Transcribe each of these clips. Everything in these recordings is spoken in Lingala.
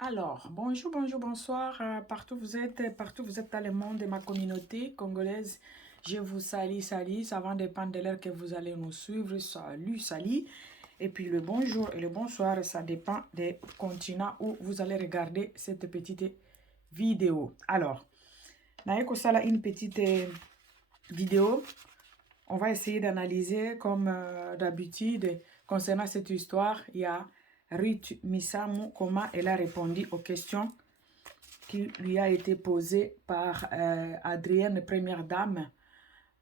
Alors, bonjour, bonjour, bonsoir, partout vous êtes dans le monde de ma communauté congolaise. Je vous salue, ça va dépendre de l'heure que vous allez nous suivre. Salut. Et puis le bonjour et le bonsoir, ça dépend des continents où vous allez regarder cette petite vidéo. Alors, Naeko Sala, une petite vidéo. On va essayer d'analyser, comme d'habitude, concernant cette histoire. Il y a Ruth Misamu, comment elle a répondu aux questions qui lui a été posées par Adrienne, première dame.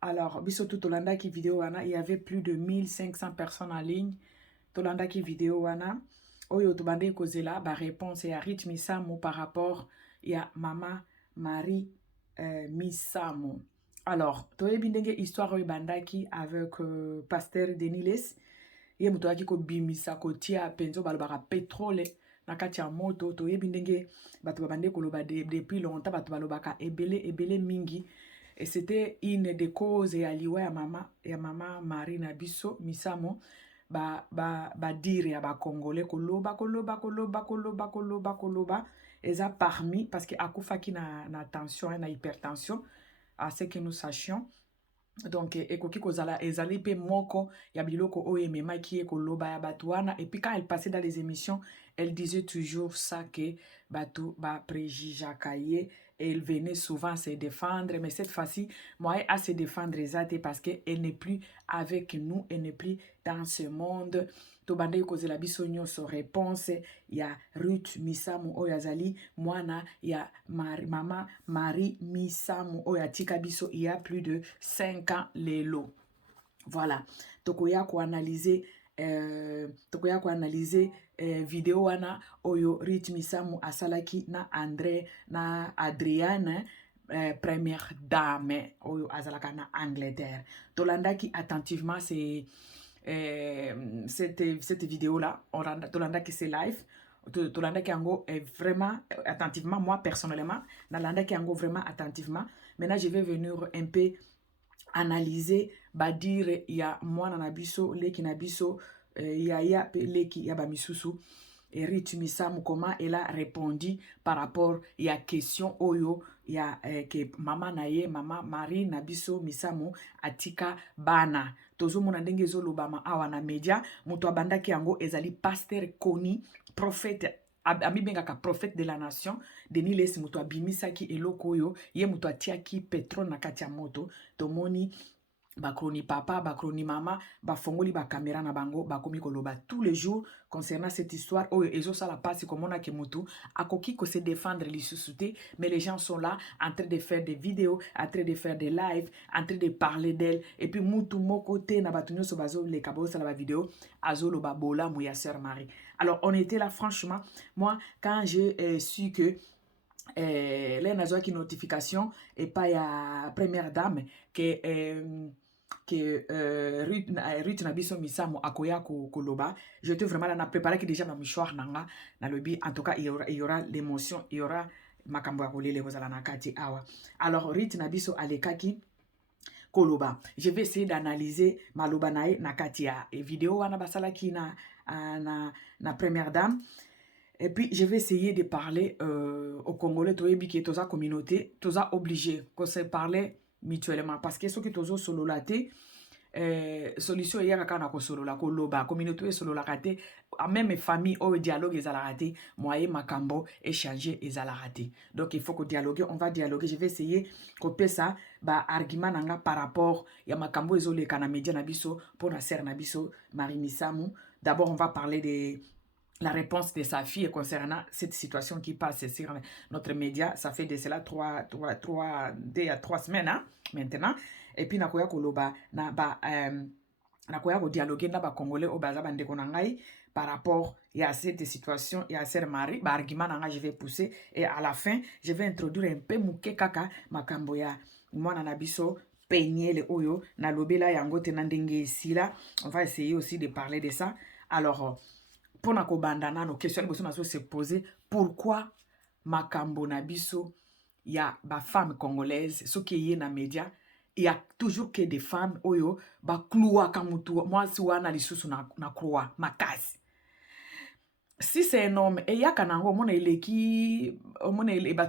Alors, biso tout Tolanda qui vidéo wana, il y avait plus de 1500 personnes en ligne. Tolanda qui vidéo wana, oyo tobande kozela, ba réponse ya Ruth Misamu par rapport à Mama Marie Misamu. Alors, toyebi ndenge histoire oyo bandaki avec pasteur Deniles. Ye muto aki ko bimisa ko tia penzo balobaka pétrole na kati ya moto. Toyebi ndenge bato babande koloba depuis longtemps, bato balobaka ebele mingi. Et c'était une des causes ya liwa ya mama Marie na biso Misamu dire ya ba congolais koloba eza parmi parce que akufaki na tension na hypertension à ce que nous sachions. Donc ekoki kozala ezali pe moko ya biloko oyo ememaki ekoloba ya bato wana. Et puis quand elle passait dans les émissions, elle disait toujours ça, que bato ba préjijaka ye, et elle venait souvent se défendre. Mais cette fois-ci, moi à se défendre ezate parce que elle n'est plus avec nous, elle n'est plus dans ce monde. Tobande kozela biso nyonso réponse ya Ruth Misamu oyo azali mwana ya mama Marie Misamu oyo atika biso il y a plus de 5 ans lelo. Voilà, tokoya ko analyser vidéo wana oyo Ruth Misamu asalaki na Adrienne, première dame oyo azalaka na Angleterre. Tolandaki attentivement cette vidéo là, tolandaki c'est live. Tolandaki yango vraiment attentivement. Moi personnellement nalandaki yango vraiment attentivement. Maintenant je vais venir un peu analyser badire ya mwana na biso leki na biso ya leki ya bamisusu. Et Ruth Misamu, comment elle a répondu par rapport à question oyo ya que mama naye mama Marie Nabiso Misamu atika bana. Tozo mona ndenge ezolobama awa na media, muto abandaki yango ezali pasteur Koni, prophète amibengaka prophète de la nation. Deniles muto abimisaki eloko oyo, ye muto atiaki pétrole na kati ya moto. Tomoni bakroni papa, bakroni mama, bafongoli ba caméra na bango, bakomi koloba tous les jours concernant cette histoire. Oh, ezo sala pasi komona ke mutu akoki ko se défendre lisusuté, mais les gens sont là en train de faire des vidéos, en train de faire des lives, en train de parler d'elle. Et puis mutu moko te na batunyo so bazo le kabo sala ba vidéo azolo babola mouya sœur Marie. Alors on était là franchement, moi quand j'ai su que les nazo qui notification et pas ya première dame que Ruth Nabiso Misamu akoya koloba, j'étais vraiment là, na préparé que déjà ma mouchoir nanga na lobby. En tout cas il y aura l'émotion, il y aura makambo ya kolele kozala na kati awa. Alors Ruth Nabiso alekaki koloba, je vais essayer d'analyser maloba nae na kati ya vidéo wana basalaki na première dame. Et puis, je vais essayer de parler aux Congolais, toyebi toza communauté, toza obligé qu'on se parle mutuellement. Parce que ce qui tozo solo laté, solution hier kana ko solo la ko loba communauté solo la raté, même famille au dialogue ils ala raté, moyen makambo échanger ils ala raté. Donc il faut que dialoguer, on va dialoguer. Je vais essayer copier ça ba argument nanga par rapport ya makambo ezole kana média na biso pour na sœur na biso Marie Misamu. D'abord on va parler de la réponse de sa fille concernant cette situation qui passe sur notre média. Ça fait de cela 3 semaines hein, maintenant. Et puis nakoya koloba nakoya ko dialoguer na ba congolais au baza bande konangai par rapport à cette situation et à sœur Marie. Ba argument nanga je vais pousser et à la fin je vais introduire un peu muke kaka makambo ya mwana na biso peigner le oyo na lobela yango te na ndenge esila. On va essayer aussi de parler de ça. Alors pour na kobandana nos questions se poser pourquoi makambo na biso ya ba femme congolaise ce qui est na média, il y a toujours que des femmes oyo ba kloua kamutu moi si wana lisusu na kloua makasi. si c'est un homme, et il y a kanango, mon eleki, mon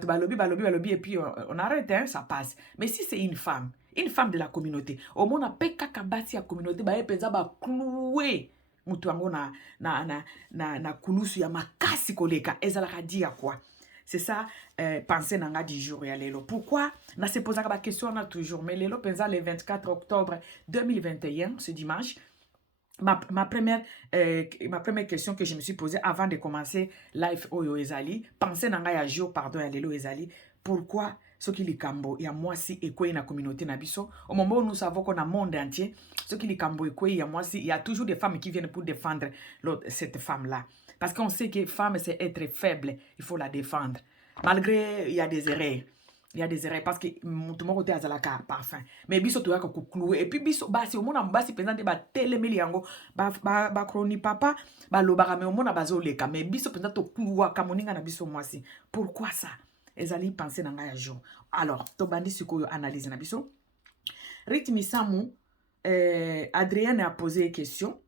balobi, et puis on arrête, hein, ça passe. Mais si c'est une femme de la communauté, au monde a peka kabati la communauté, ba epeza ba cloué, mutu ango na kulusu ya makasi koleka, ezalaka dia quoi. C'est ça, penser nanga du jour ya lelo. Pourquoi? Na se posaka ba question na toujours, mais lelo pensa le 24 octobre 2021, ce dimanche, ma première question que je me suis posée avant de commencer live Oyo Ezali, pensez nanga ya jour, pardon, ya lelo Ezali, pourquoi ce qui likambo ya mwasi ekwe na communauté na biso, au moment où nous savons qu'on a monde entier, ce qui likambo ekwe ya mwasi, il y a toujours des femmes qui viennent pour défendre cette femme-là. Parce qu'on sait que femme, c'est être faible, il faut la défendre. Malgré, il y a des erreurs. Il y a des erreurs parce que tout le monde est à la parfum. Mais biso to yaka kukloué. Et puis biso basi au monde basi pesante ba telemeli yango ba kroni papa ba lobara mais au monde bazo leka mais biso pesante to kloua kamoninga na biso mwasi. Pourquoi ça? Ezali penser nanga ya jour. Alors, to bandi sikoyo analyse na biso. Ritmi Samu Adrienne a posé une question.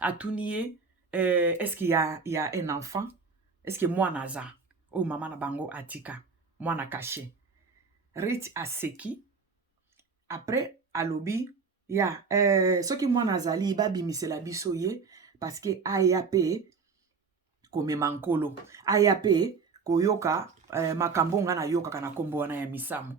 A Tounié, est-ce qu'il y a un enfant? Est-ce que moi naza? Oh maman na bango atika. Moi na caché. Rit aseki. Après, alobi, ya, ce qui moi nazali, ba bimisela biso ye, parce que ayape, kome mankolo, ayape, koyoka, makambo nga na yoka kana kombo wana ya misamu.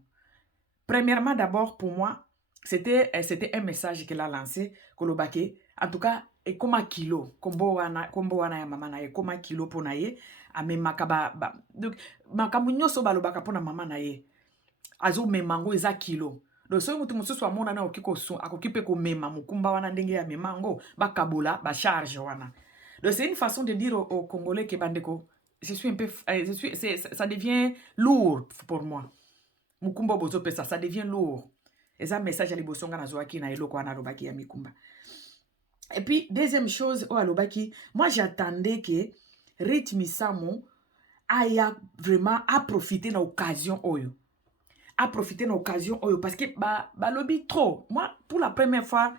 Premièrement, d'abord, pour moi, c'était un message qu'elle a lancé, kolobake, en tout cas, et comme un kilo, kombo wana ya mama na ye, comme un kilo pour na ye, ame makaba, donc, makambo nyoso balobaka pona mama na ye. Azo memango eza kilo. Donc so mutu mususu amona na okiko so akokipe ko mema mukumba wana ndenge ya memango bakabola ba charge wana. Donc c'est une façon de dire aux Congolais que bandeko je suis un peu ça devient lourd pour moi. Mukumba bozo pesa ça devient lourd. Et ça message à libosonga na zoaki na eloko wana lobaki ya mikumba. Et puis deuxième chose au alobaki, moi j'attendais que Ritmi Samu aya vraiment à profiter de l'occasion oyo. À profiter de l'occasion parce que ba lobby trop. Moi, pour la première fois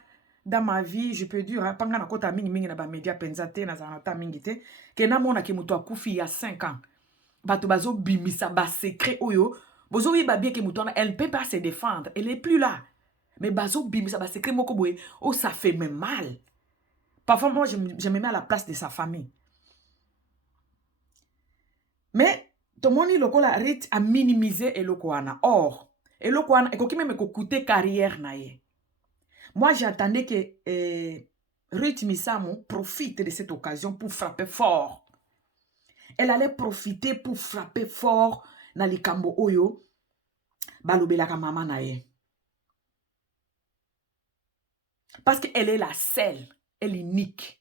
dans ma vie, je peux dire, panga na kota mingi na ba media penzate na zanata mingi te, ke na mona ke muto akufi il y a 5 ans. Bato bazo bimisa ba secret oyo, bozo yeba bien ke muto elle ne peut pas se défendre, elle est plus là. Mais bazo bimisa ba secret moko boye, oh ça fait même mal. Parfois moi je me mets à la place de sa famille. Mais tomoni lokola Rit a minimisé eloko wana. Or, eloko wana ekoki même coûter carrière na ye. Moi, j'attendais que Ritmi Samu profite de cette occasion pour frapper fort. Elle allait profiter pour frapper fort na likambo oyo balobelaka mama na ye. Parce qu'elle est la seule, elle est unique.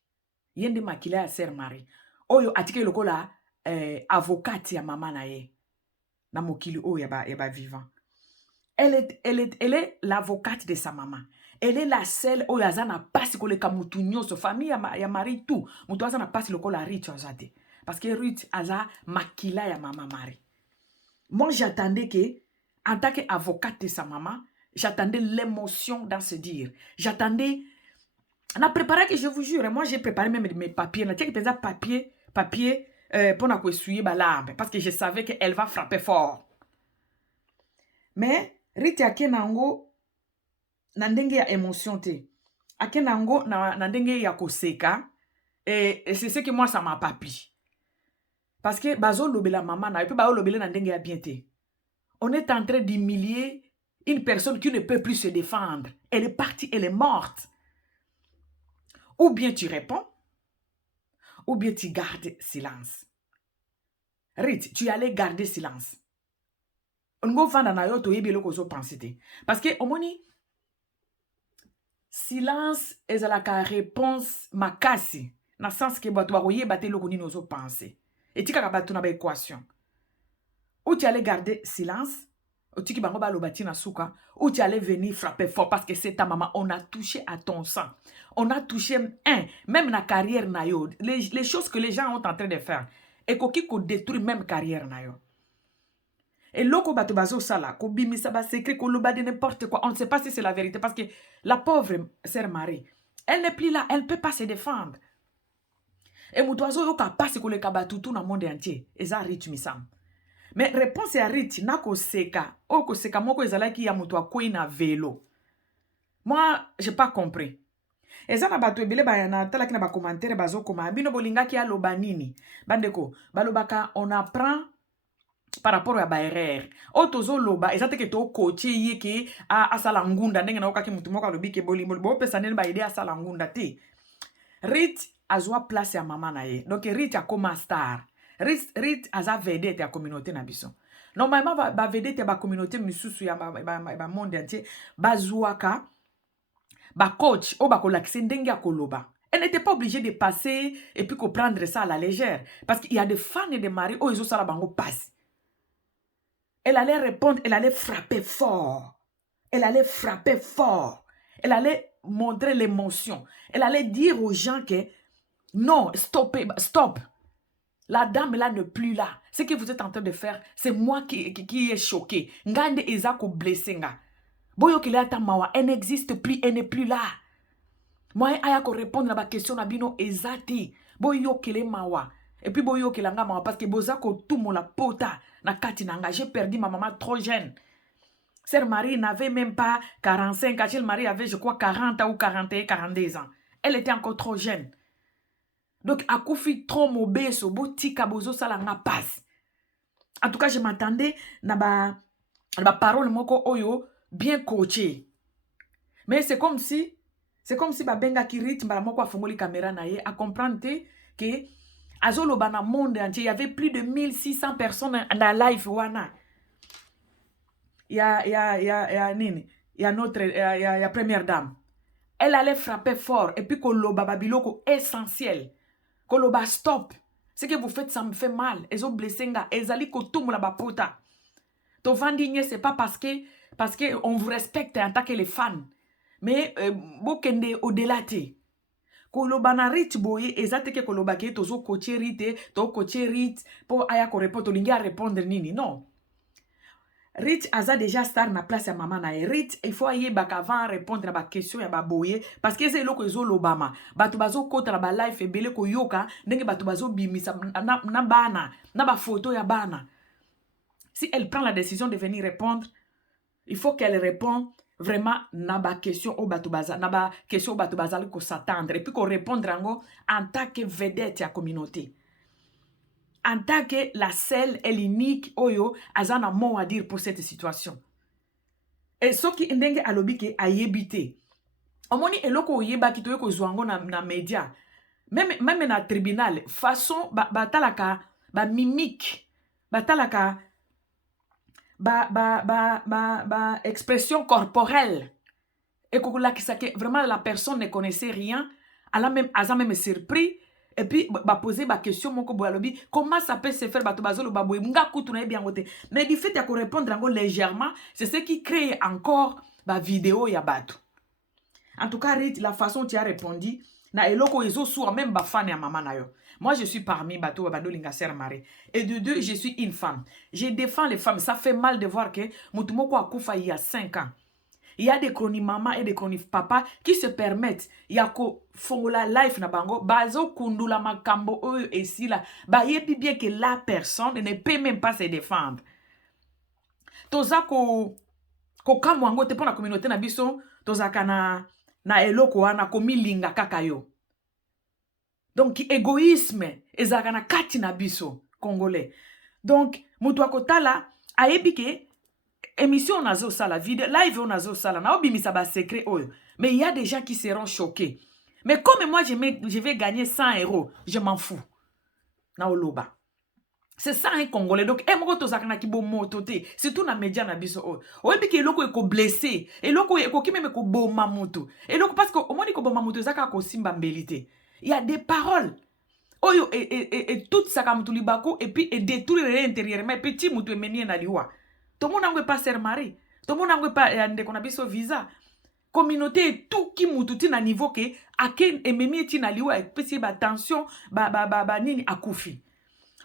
Yende makila ya sœur Marie. Oyo atike lokola avocate ya mama na ye. Na mokili oyo yaba vivant. Elle est l'avocate de sa maman. Elle est la seule où yazana passe koleka mutu nyonso famille ya Marie tout. Mutu azana passe lokola Rit azate. Parce que Rit aza makila ya maman Marie. Moi j'attendais que en tant qu'avocate de sa maman, j'attendais l'émotion dans ce dire. J'attendais on a préparé que je vous jure, moi j'ai préparé même mes papiers, na tiens que papier pour na essuyer ba larme parce que je savais qu'elle va frapper fort. Mais Rit akenango na ndenge ya émotion te. Akenango na ndenge ya koseka et c'est ce que moi ça m'a pas plu. Parce que bazo lobela maman na et puis bazo lobela na ndenge ya bien te. On est en train d'humilier une personne qui ne peut plus se défendre. Elle est partie, elle est morte. Ou bien tu réponds, ou bien tu gardes silence. Rit, tu allais garder silence. On go vanda na yo to yebi eloko zo penser te. Parce que omoni silence ezalaka réponse makasi na sens que bato bakoyeba te eloko nini ozo penser. Etikaka bato na ba équation. Ou tu allais garder silence, ou tu bango baloba tina suka, ou tu allais venir frapper fort parce que c'est ta maman. On a touché à ton sang. On a touché même la carrière na yo. Les choses que les gens sont en train de faire. Et koki ko détruit même carrière na yo. Et loko bato bazo sala, ko bimisa ba secret, ko loba de n'importe quoi. On ne sait pas si c'est la vérité parce que la pauvre sœur Marie, elle n'est plus là, elle ne peut pas se défendre. Et mutoazo yo ka passe ko le kabatutu na monde entier. Eza rythme sam. Mais réponse ya rythme na ko seka. O ko seka moko ezalaki ya muto akoi na vélo. Moi, j'ai pas compris. Eza na bato ebele ba na talaki na ba commentaire bazo koma bino bolingaki aloba nini. Bandeko, balobaka on apprend par rapport à baerre. O tozo loba ezate ke to coaché yeke a sala ngunda ndenge na okaki mutu moko alobi ke boli bo pesa nene ba aider a sala ngunda te. Rit azwa place ya mama na ye. Donc Rit a koma star. Rit aza vedette ya communauté na biso. Normalement ba vedette ya ba communauté misusu ya ba monde entier bazwaka ba coach o ba kolakise ndenge ya koloba. Elle n'était pas obligée de passer et puis qu'on prendre ça à la légère parce qu'il y a des fans et des maris où ils ont ça la bango passe. Elle allait répondre, elle allait frapper fort. Elle allait frapper fort. Elle allait montrer l'émotion. Elle allait dire aux gens que non, stoppez, stop. La dame là n'est plus là. Ce que vous êtes en train de faire, c'est moi qui est choqué. Ngande ezako blessé nga. Boyo kile ata mawa, elle n'existe plus, elle n'est plus là. Moi, aya ko répondre à ma question na bino ezati. Boyo kile mawa. Et puis boyo kile nga mawa parce que bozako tout mon la pota na kati nanga. J'ai perdu ma maman trop jeune. Sœur Marie n'avait même pas 45 ans. Marie avait, je crois, 40 ans ou 41, 42 ans. Elle était encore trop jeune. Donc, akufi trop mobeso, botika bozo sala nga passe. En tout cas, je m'attendais na ba parole moko oyo bien coaché. Mais c'est comme si ba benga ki rythme ba moko afungoli caméra na ye a comprendre que azolo bana monde entier, il y avait plus de 1600 personnes dans live wana. Il y a notre première dame. Elle allait frapper fort et puis koloba babiloko essentiel. Koloba stop. Ce que vous faites, ça me fait mal. Ils ont blessé nga. Ils allaient kotum la bapota. Ton vendigne, c'est pas parce que on vous respecte en tant que les fans. Mais bokende au-delà te. Koloba na rit boye, ezate ke koloba ke tozo coacher rite, to coacher rit, po aya ko répondre, lingi a répondre nini. Non. Rit aza déjà star na place ya maman na ye. Rit, il faut aye bak avant répondre à ba question ya ba boye. Parce que c'est loko ezo lobama. Batu bazo kota na ba life ebele ko yoka. Ndenge batu bazo bimisa na bana. Na ba photo ya bana. Si elle prend la décision de venir répondre, il faut qu'elle réponde vraiment na ba question au batu baza. Na ba question au batu baza ko s'attendre. Et puis qu'on répondre en tant que vedette ya communauté. En tant que la seule et l'unique oyo azana mot à dire pour cette situation. Et ce qui ndenge alobi ke ayebite. Omoni eloko oyeba ki toye ko zwango na média. Même na tribunal façon batalaka ba mimique, batalaka ba expression corporelle. Et kokola ki sa que vraiment la personne ne connaissait rien, elle a même surpris. Et puis, poser ma question, comment ça peut se faire? Mais du fait de répondre légèrement, c'est ce qui crée encore la vidéo ya batu. En tout cas, la façon dont tu as répondu, na eloko ezo sour même ba fan ya maman na yo. Moi, je suis parmi bateau bando linga sœur Marie. Et de deux, je suis une femme. Je défends les femmes. Ça fait mal de voir que mutumoko akufa il y a 5 ans. Il y a des chroniques maman et des chroniques papa qui se permettent. Il y a ko fongola life na bango. Bazo kundula makambo oyo esi la. Ba yepi bien que la personne ne peut même pas se défendre. Toza ko kamwango te pour la communauté na biso. Toza kana na eloko wana komi linga kaka yo. Donc égoïsme ezaka na kati na biso congolais. Donc mutu akotala ayebi ke émission nazo sala vidéo live nazo sala na obimisa ba secret oyo. Mais il y a des gens qui seront choqués. Mais comme moi je vais gagner 100 €, je m'en fous. Na oloba. C'est ça un congolais. Donc moko tozakana ki bo mototé, surtout na média na biso oyo. Oyebi ke eloko eko blessé, eloko eko ki même eko boma mutu. Eloko parce que omoni ko boma mutu zaka ko simba mbelité. Il y a des paroles. Oyo et tout ça comme tout libako et puis et détruire intérieurement et petit mutu emeni na liwa. Tout le monde n'a pas sœur Marie. Tout le monde n'a pas qu'on a besoin visa. Communauté tout qui mututi na niveau que aken ememi ti na liwa et puis ba tension ba nini akufi.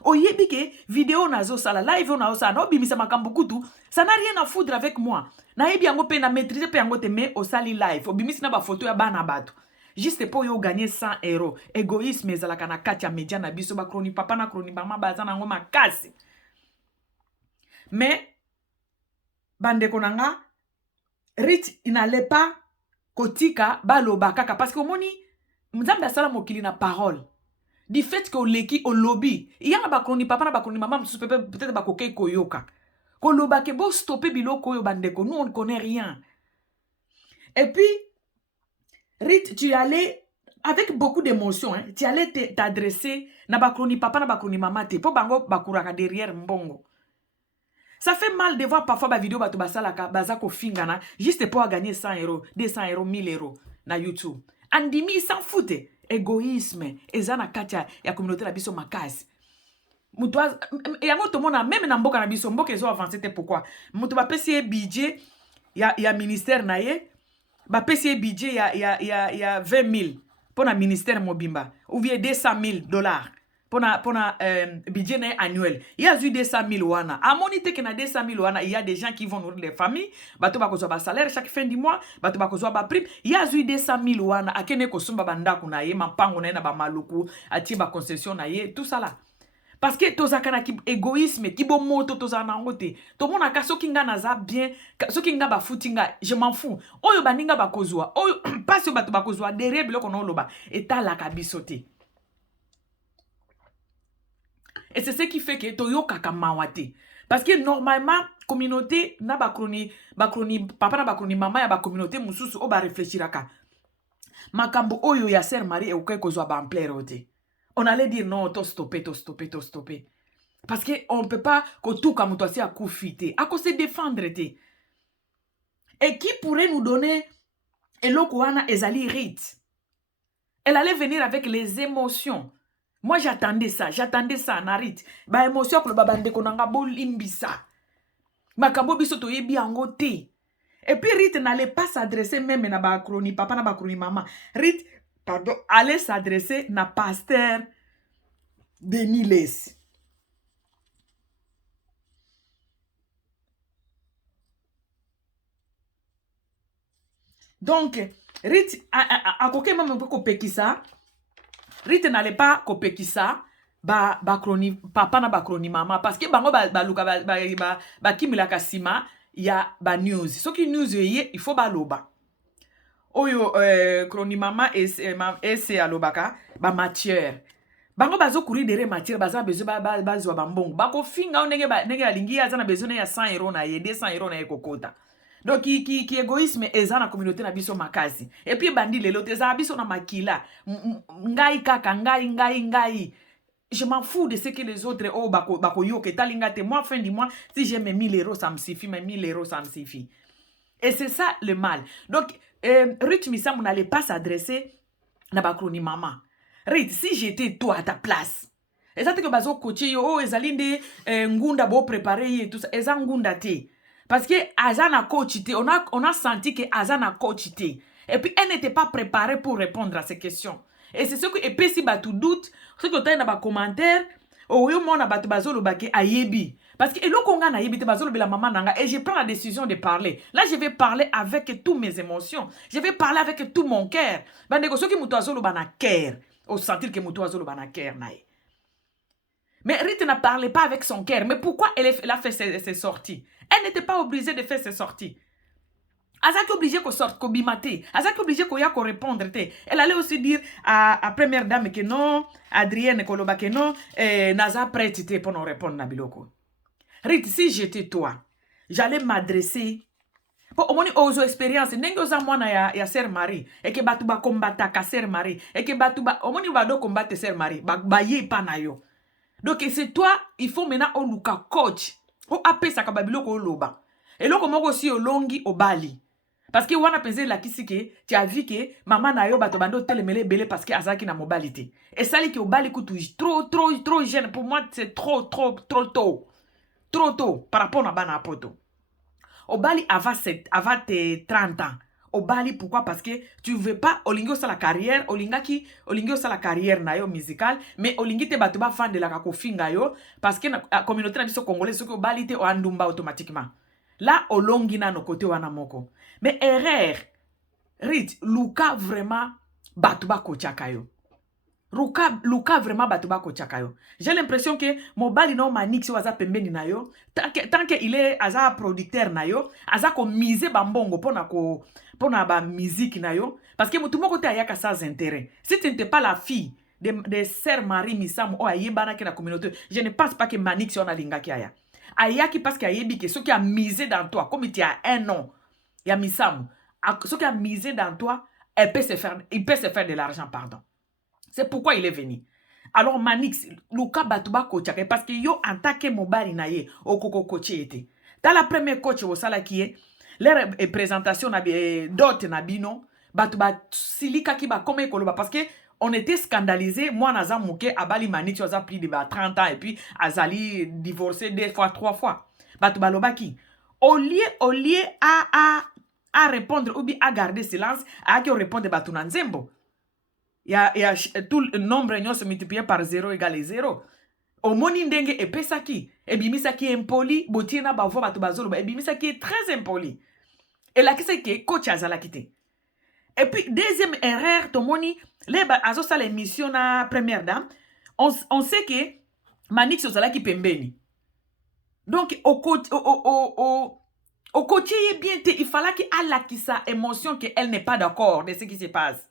Oyebi ke vidéo nazo sala live nazo sala no bimisa makambo kutu, ça n'a rien à foutre avec moi. Na yebi yango pe na maîtriser pe yango te me o sali live. Obimisi na ba photo ya bana bato. juste pour yo gagner 100 euros. Égoïsme ezalaka na kati ya media na biso ba kroni papa na kroni mama baza nango makasi. Mais bandeko nanga Rit il n'allait pas kotika baloba kaka parce que omoni Nzambe asala mokili na parole. Du fait que oleki au lobby, il y a ba kroni papa na ba kroni mama peut-être ba kokei koyoka. Ko loba ke bo stopper biloko yo bandeko, nous on ne connaît rien. Et puis Rit, tu allais avec beaucoup d'émotion, hein, tu allais t'adresser na bakroni papa na bakroni mama te po bango bakuraka derrière mbongo. Ça fait mal de voir parfois ba vidéo bato basalaka bazako fingana juste pour gagner 100 euros, 200 euros, 1000 euros na YouTube. Andimi il s'en fout. Égoïsme ezana katia ya communauté la biso makasi. Mutoa yango to mona même na mboka na biso mboka ezo avancer te pourquoi? Muto ba pesi budget ya ministère na ye. Ba pesi budget ya 20 000 pour na ministère mobimba ou bien 200 000 $ pour na budget na annuel. Il y a eu 200 000 wana. A monité que na 200 000 wana, il y a des gens qui vont nourrir les familles, bato ba kozwa ba salaire chaque fin du mois, bato ba kozwa ba prime. Il y a eu 200 000 wana akene ko sumba bandako na ye, mampango na ba maluku, ati ba concession na ye, tout ça là. Parce que tozakana ki égoïsme ki bo moto tozana ngote to mona ka soki nga naza bien soki nga ba futinga je m'en fous oyo baninga bakozwa oyo pas yo bato bakozwa derrière biloko no loba etala ka bisote. Et c'est ce qui fait que toyo kaka mawate parce que normalement communauté na bakroni papa na bakroni mama ya ba communauté mususu o ba réfléchiraka makambo oyo ya sœur Marie e okai kozwa ba ampleur ote. On allait dire non, to stopper. Parce qu'on ne peut pas que tout comme toi à koufiter, à se défendre. Et qui pourrait nous donner Elokwana Ezali Rit? Elle allait venir avec les émotions. Moi j'attendais ça, Narit. Ba émotion pour le babande konanga bolimbisa. Makabo biso to yebi angote. Et puis Rit n'allait pas s'adresser même na ba kroni papa na ba kroni mama. Rit allait s'adresser na pasteur Denis Les. Donc, Rit, à côté même kopekisa, Rit n'allait pas kopekisa, ba kroni papa na ba kroni mama parce que bango ba luka ba kimila kasima ya ba news. Ce qui news il faut ba loba. Oyo kroni mama ese alobaka ba matière. Bango bazo courir derrière matière baza bezo bazwa bambongo. Bako finga onenge alingi azana bezo na ya 100 euros na ye 200 euros na ye kokota. Donc qui égoïsme ezana communauté na biso makazi. Et puis bandi lelo teza biso na makila. Ngai kaka ngai. Je m'en fous de ce que les autres bako yo ke talinga te moi fin du mois si j'ai mes 1000 euros ça me suffit, mes 1000 euros ça me suffit. Et c'est ça le mal. Donc Ruth Missam n'allait pas s'adresser na bakroni mama. Rit, si j'étais toi à ta place, et ça te que bazo coaché yo oh ezalinde ngunda bo préparer et tout ça, eza ngunda te. Parce que Azana coach te, on a senti que Azana coach te. Et puis elle n'était pas préparée pour répondre à ces questions. Et c'est ce que et puis si ba tout doute, ce que tu as dans commentaire, oh yo mona ba bazolo ba ke ayebi. Parce que eloko nga na yebi te bazolo be la maman nanga et je prends la décision de parler. Là je vais parler avec toutes mes émotions. Je vais parler avec tout mon cœur. Bandeko soki muto azolo ba na cœur. Au sentir que muto azolo ba na cœur nae. Mais Rit ne parlait pas avec son cœur. Mais pourquoi elle a fait ses sorties? Elle n'était pas obligée de faire ses sorties. Azaki obligée qu'on sorte, qu'on bimate. Azaki obligée qu'on y a qu'on répondre. Elle allait aussi dire à première dame que non, Adrienne Koloba que non, Naza prête pour nous répondre na biloko. Rit, si j'étais toi, j'allais m'adresser. Pour au moins aux expériences, n'engoza mwana ya sœur Marie et que batu ba combattre ka sœur Marie et que batu ba au moins ba do combattre sœur Marie, ba ye pa na yo. Donc c'est toi, il faut maintenant au luka coach. O apé sa kababilo ko loba. Et loko moko aussi au longi au bali. Parce que wana pensé la kisike, tu as vu que maman na yo bato bando telemele belé parce que azaki na mobilité. Et ça li que au bali coûte trop jeune pour moi c'est trop tôt. Trop tôt par rapport à bana poto. Au bali avant tes 30 ans. Au bali pourquoi? Parce que tu veux pas olingo sa la carrière, olingo sa la carrière na yo musicale, mais olingi te batuba fan de la kakofinga yo parce que la communauté na biso congolais ce que au bali te o andumba automatiquement. Là olongi na no côté wana moko. Mais erreur Rit Luka vraiment batuba kochakayo. Luka vraiment batuba kochakayo. J'ai l'impression que mobali no manix waza pembeni na yo. Tant que il est aza producteur na yo, aza ko mise bambongo pona ba musique na yo. Parce que tout le monde ayaka sans intérêt. Si tu n'es pas la fille de Sœur Marie Missamu o ayebana ke na communauté, je ne pense pas que manix on a lingaki aya. Ayaki parce que ayebi que ceux qui a misé dans toi, comme tu as un nom, ya Missamu, ceux qui a misé dans toi, il peut se faire de l'argent, pardon. C'est pourquoi il est venu. Alors Manix, Luka Batuba Kochake, parce que yo en tant que mobali na ye, okoko coach était. Dans la première coach au sala qui est, leur présentation na dot na bino, Batuba silika ki ba comme koloba parce que on était scandalisé. Moi naza mouke abali Manix oza plus de 30 ans et puis azali divorcé 2 fois 3 fois. Batuba loba ki au lieu à répondre ou bien à garder silence, à qui répondre Batuna Nzembo. Il y a tout le nombre se multiplié par 0 égale 0. Au moni ndenge et pesaki. Et bimisa qui est impoli, botina bavo batu bazolo, et bimisa qui est très impoli. Et là, qui c'est que coach azala quitté. Et puis, deuxième erreur, ton moni, les azo sa l'émission na première dame, on sait que Manix ozala qui pembeni. Donc, au côté bien, il fallait qu'elle a sa émotion qu'elle n'est pas d'accord de ce qui se passe.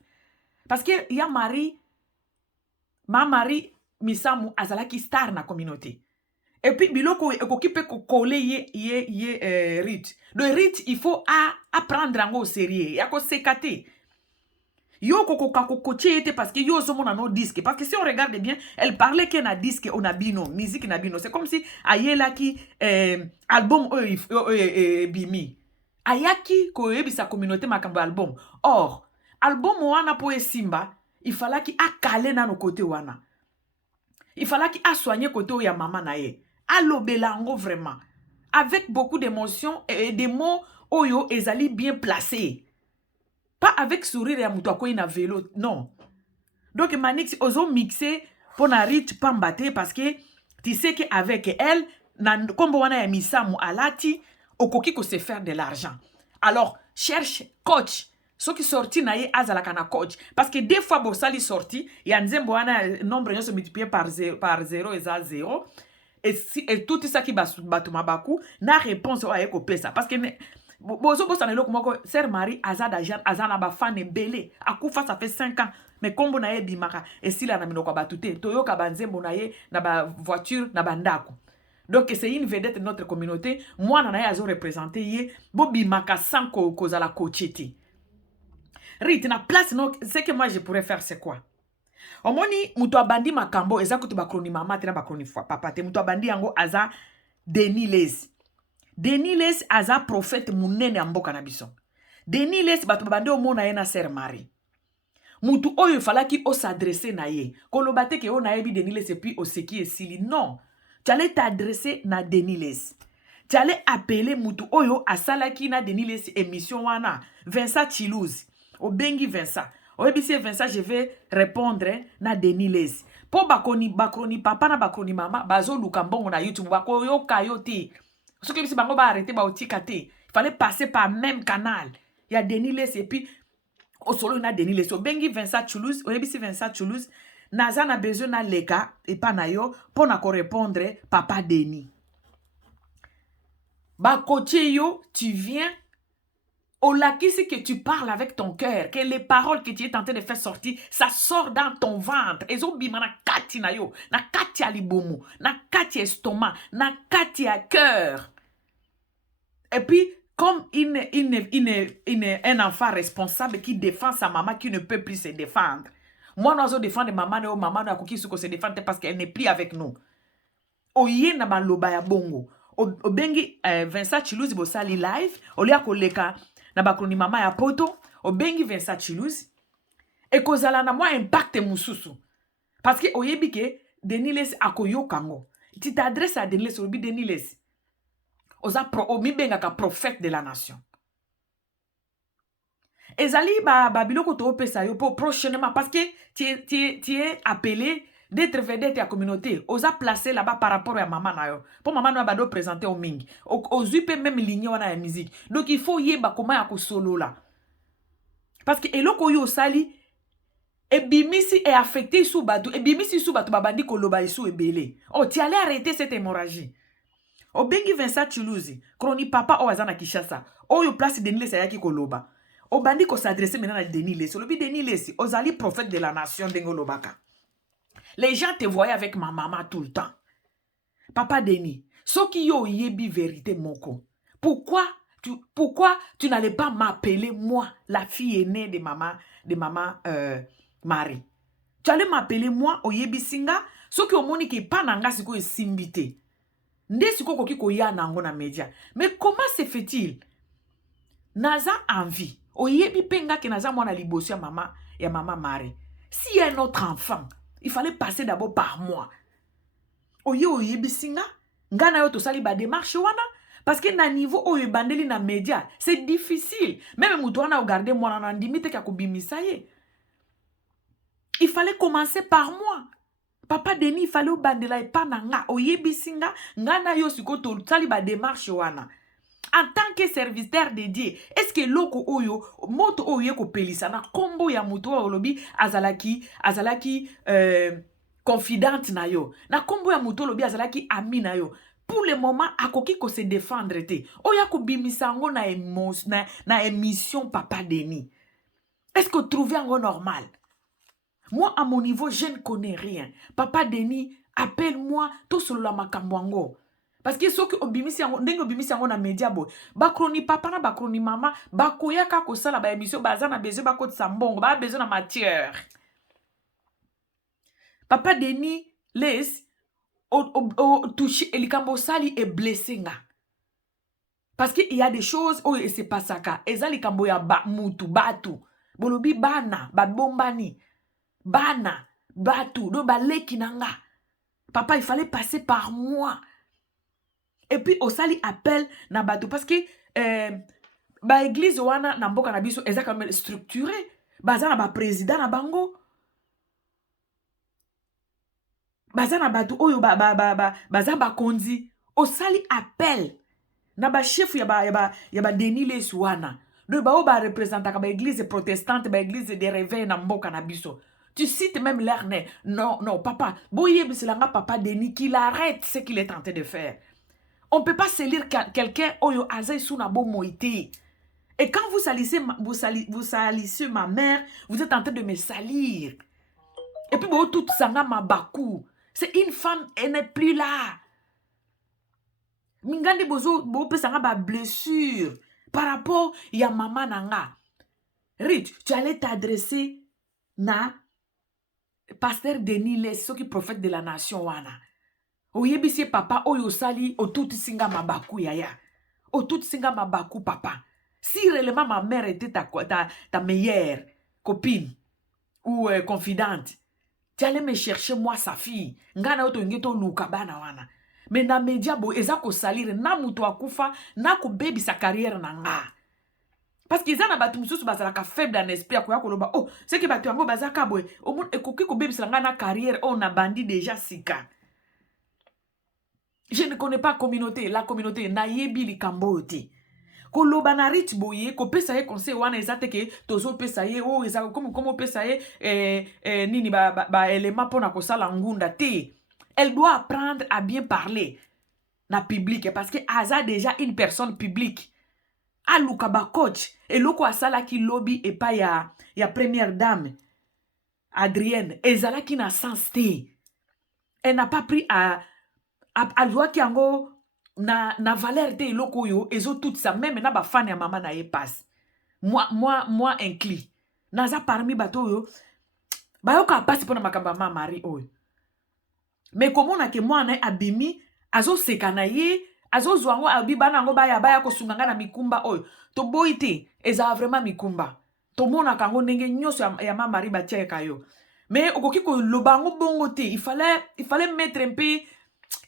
Parce que il y a ma Marie Missamu azalaki star na communauté. Et puis biloko qui peut coller Rit. Le Rit il faut apprendre en au sérieux. Ya ko sekate. Yo koko koche parce que yo somo na no disque parce que si on regarde bien, elle parlait qu'elle a disque on a bino, musique na bino. C'est comme si ayela ki album bimi. Ayaki ko sa communauté makambo album. Or album wana po Simba, il fallait qu'il a calé dans nos côtés wana. Il fallait qu'il a soigné côté ya maman na ye. A lobelango vraiment. Avec beaucoup d'émotions et des mots oyo ezali bien placés. Pas avec sourire ya muto akoyi na vélo, non. Donc Manix ozo mixer pour na Rit pambate parce que tu sais qu'avec elle, kombo wana ya Missamu alati, okoki ko se faire de l'argent. Alors, cherche coach. Ceux qui sortent na ye azalaka na coach parce que des fois bosali sorti ya nzembo wana nombre se multiplié par 0 et 0 et tout ça qui batuma baku na réponse wa eko pesa parce que bozo bosana loko moko Sœur Marie azada jean azana ba fan belé akufa ça fait 5 ans mais kombo na ye bimaka et sila na minoko batute toyoka banzembo na ye na ba voiture na bandako. Donc c'est une vedette de notre communauté. Moi na ye azo représenter ye bo bimaka sans kozala coacheti. Rit, na place, non, ce que moi je pourrais faire, c'est quoi? Omoni, muto abandi makambo, eza kutu bakroni mama, tena bakroni fwa, papa, te muto abandi yango aza Denis Les. Denis Les aza prophète munene amboka na biso. Denis Les, batu babandi omo na ye na Sœur Marie. Mutu oyo falaki o s'adresser na ye. Kolobate ke o na yebi Denis Les et puis o seki esili. Non. Tu allais t'adresser na Denis Les. Tu allais appeler mutu oyo asalaki na Denis Les émission wana. Vincent Chilouzi. Au bengi Vincent. Au ebisi Vincent, je vais répondre na Denis Les. Po bakroni papa na bakroni mama, bazo lukambongo na YouTube, bako yo kayote. Ce que bisi bango ba arrêter ba otikate. Il fallait passer par même canal. Il y a Denis Les et puis au solo na Denis Les. Au bengi Vincent Toulouse, au ebisi Vincent Toulouse, naza na besoin na leka et pas na yo pour na ko répondre papa Denis. Ba coaché yo, tu viens au laki, c'est que tu parles avec ton cœur, que les paroles que tu es tenté de faire sortir, ça sort dans ton ventre. Et zo bima na kati na yo, na kati a libomu, na kati a estomac, na kati a cœur. Et puis, comme un enfant responsable qui défend sa maman qui ne peut plus se défendre. Moi, nous allons défendre maman, maman n'a qui se défendre parce qu'elle n'est plus avec nous. Oye na maloba ya bongo. O bengi Vincent Chilouzi bo sali live, o lia koleka na bakroni mama ya poto, o bengi Vincent Chilouzi, et kozala na moi impact mususu. Parce que oyebi ke Denis Les akoyo kango. Tu t'adresses à Denis Les, obi Denis Les. Omi benga ka prophète de la nation. Ezali biloko to pesa yo pour prochainement parce que tu es appelé d'être vedette à la communauté. Osa placer là-bas par rapport à maman na yo. Pour maman na bado présenter au mingi. Ozu peut même ligner wana la musique. Donc il faut yeba comment ya ko solo là. Parce que eloko yo sali Et bimisi est affecté sous bateau. Et bimisi sous bateau, babandi koloba sous ebele. Oh, tu allais arrêter cette hémorragie. O bengi Vincent Chiluzi, kroni papa o azana Kishasa. O yo place Denis Lesi ayaki koloba. O bandi ko s'adresser maintenant à Denis Lesi. Olobi Denis Lesi, ozali prophète de la nation d'Engolobaka. Les gens te voyaient avec ma maman tout le temps. Papa Denis, ce qui yo yebi vérité moko. Pourquoi tu n'allais pas m'appeler moi, la fille aînée de maman Marie? Tu allais m'appeler moi, oyebi singa, ce qui au moni ki pananga siko esimbite. Nde siko koki koya nango na media. Mais comment se fait-il? Naza envie. Oyebi penga ke naza mwana liboso ya maman Marie. S'il y a un autre enfant, il fallait passer d'abord par moi. Oyebi singa, ngana yo to sali ba démarche wana. Parce que na niveau oyo bandeli na media, c'est difficile. Même moutoana regarder moi na ndimite ka kubimisa ye. Il fallait commencer par moi. Papa Denis, il fallait bandela e pananga oyebi singa ngana yo siko to sali ba démarche wana. En tant que serviteur de Dieu, est-ce que loko oyo moto oyo ko pelisa na kombo ya muto olobi azalaki confidente na yo. Na kombo ya muto olobi azalaki ami na yo. Pour le moment, akoki ko se défendre te. Oya ko bimisango na émission Papa Denis. Est-ce que trouver un normal? Moi, à mon niveau, je ne connais rien. Papa Denis, appelle-moi tout solo la makambwango. Parce que ceux qui obimisi yango na media boy. Bakroni papa na bakroni mama, bakoya ka ko sala ba émission bazana besoin ba ko tsambongo, ba besoin na matière. Papa Denis laisse toucher elikambo sali et blessé nga. Parce qu'il y a des choses où c'est pas ça ka. Ezali kambo ya mutu batu. Bolobi bana, babombani. Bana, batu, do baleki nanga. Papa, il fallait passer par moi. Et puis osali appelle na batu parce que ba église wana na mboka na biso eza quand même structuré. Baza na ba président na bango. Baza na batu oyo baza ba kondi. Osali appelle na ba chef ya ba Denis Lesi wana. Do ba o ba représentaka ba église protestante, ba église de réveil na mboka na biso. Tu cites même leur nez. Non, papa. Boye biselanga papa Denis qu'il arrête ce qu'il est en train de faire. On ne peut pas salir quelqu'un oyo azay suna bo moïté. Et quand vous salissez ma mère, vous êtes en train de me salir. Et puis bo tout sanga mabaku. C'est une femme, elle n'est plus là. Mingandi bozo bo pesanga ba blessure par rapport ya maman nanga. Rich, tu allais t'adresser na pasteur Denis Lesi, ce qui prophète de la nation wana. Oyebisi papa oyo sali o tout singa mabaku yaya. O tout singa mabaku papa. Si réellement ma mère était ta meilleure copine ou confidente, tu allais me chercher moi sa fille. Ngana oto ngeto lukabana wana. Mais na media bo eza ko salire na muto akufa na ko baby sa carrière na nga. Parce qu'ils ont battu mususu bazalaka faible en esprit akoya koloba oh c'est que batu yango bazaka boy au monde ekoki ko baby sa nga na carrière on a bandi déjà sika. Je ne connais pas la communauté na yebi likambo te. Ko loba na rich boye ko pesa ye conseil wana ezate ke tozo pesa ye oh eza comme pesa ye nini ba élément pona ko sala ngunda te. Elle doit apprendre à bien parler na public parce que aza déjà une personne publique. Aluka ba coach et loko asala ki lobby et pas ya première dame Adrienne ezala ki na sens te. Elle n'a pas pris à loi ki yango na valeur te loko yo ezo tout ça même na ba fan ya maman na ye passe. Moi inclus. Naza parmi bato yo ba yo ka passe pona makamba ma Marie oyo. Mais comment na ke moi na abimi azo sekana ye azo zwango abibana ngo baya ko sunganga na mikumba oyo. To boite eza vraiment mikumba. To mona kango ndenge nyoso ya mama Marie batia kayo. Mais okoki ko lobango bongo te, il fallait mettre un peu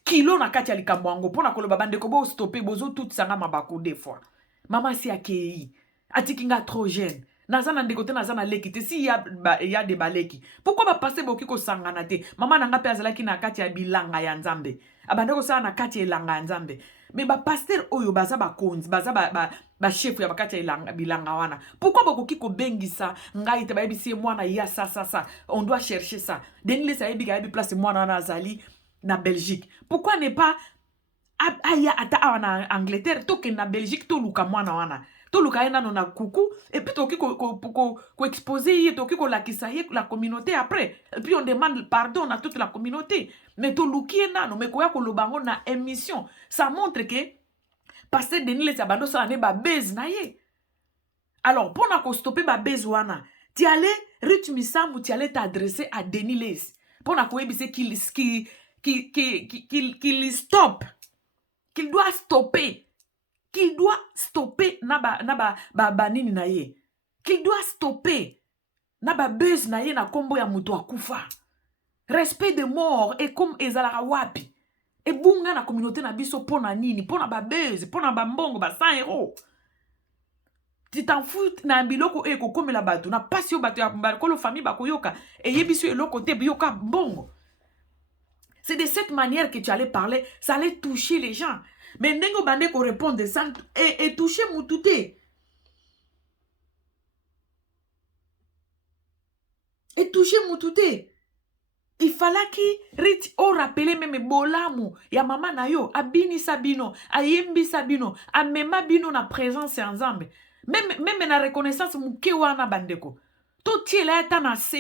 kilo na kati ya likambo yango pona ko loba bande ko bo stopper bozo tout sanga mabaku des fois. Mama si akei. Atikinga trop jeune. Nazana ndeko te nazana leki te. Si y a des baleki. Pourquoi ba passer boki ko sangana te? Mama nanga pe azalaki na kati ya bilanga ya Nzambe. Abande ko sala na kati ya elanga ya Nzambe. Mais ba pasteur oyo baza ba konzi, baza ba chef ya bakati ya bilanga wana. Pourquoi bokoki ko bengisa ngai te ba yebisi mwana ya ça. On doit chercher ça. Denile sa yebi ga yebi place mwana na azali na Belgique. Pourquoi ne pas aya ata awana Angleterre to ke na Belgique to luka mwana wana. To luka ena no na kuku et puis toki ko exposer ye toki ko lakisa ye la communauté après. Et puis on demande pardon à toute la communauté. Mais to luki ena no me koya ko lobango na émission. Ça montre que pasteur Denile sa bando sa ne ba base na ye. Alors pour na ko stopper ba base wana, tu allais rythmisamu tu allais t'adresser à Denile. Pour na ko yebise qu'il stoppe. Qu'il doit stopper. Qu'il doit stopper na nini na ye. Qu'il doit stopper na buzz na ye na kombo ya mutu akufa. Respect de mort et comme ezalaka wapi. Et bunga na communauté na biso pona nini, pona buzz, pona mbongo ba 100 €. Tu t'en fous na biloko eko komela batu na pasio batu ya bakolo famille bakoyoka et yebiso eloko te biyoka mbongo. C'est de cette manière que tu allais parler, ça allait toucher les gens. Mais Ndengo Bande ko répondre ça et toucher Moutouté. Et toucher Moutouté. Il fallait qu'il rite au rappeler même bolamu ya mama na yo abini sabino ayembi sabino amema bino na présence ensemble. Même na reconnaissance muke wana bandeko. Tout est là tanase.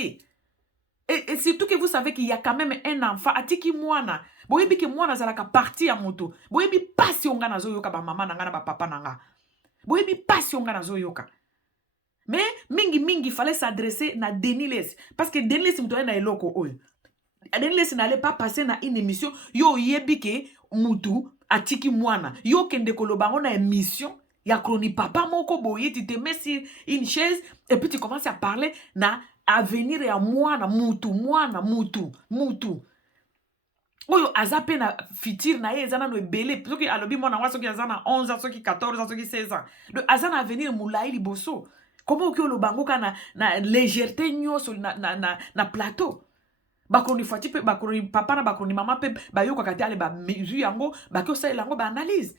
Et surtout que vous savez qu'il y a quand même un enfant atiki mwana. Boyebi ke mwana zalaka parti ya moto. Boyebi pasi onga na zoyoka ba mama nanga na ba papa nanga. Boyebi pasi onga na zoyoka. Mais mingi fallait s'adresser na Deniles parce que Deniles mtoye na eloko oyo. Deniles n'allait pas passer na une émission yo yebi ke mutu atiki mwana. Yo kende kolobango na émission ya kroni papa moko boye tu te mets sur une chaise et puis tu commences à parler na avenir ya mwana mutu. Oyo azape na fitir na ye ezana no ebele soki alobi mwana wa soki azana 11 ans soki 14 ans soki 16 ans le azana avenir mulai liboso comment okyo lo bango kana na légèreté nyoso na plateau bakoni fati pe bakoni papa na bakoni mama pe bayoka kati ale ba mezu yango bakyo sa lango ba analyse.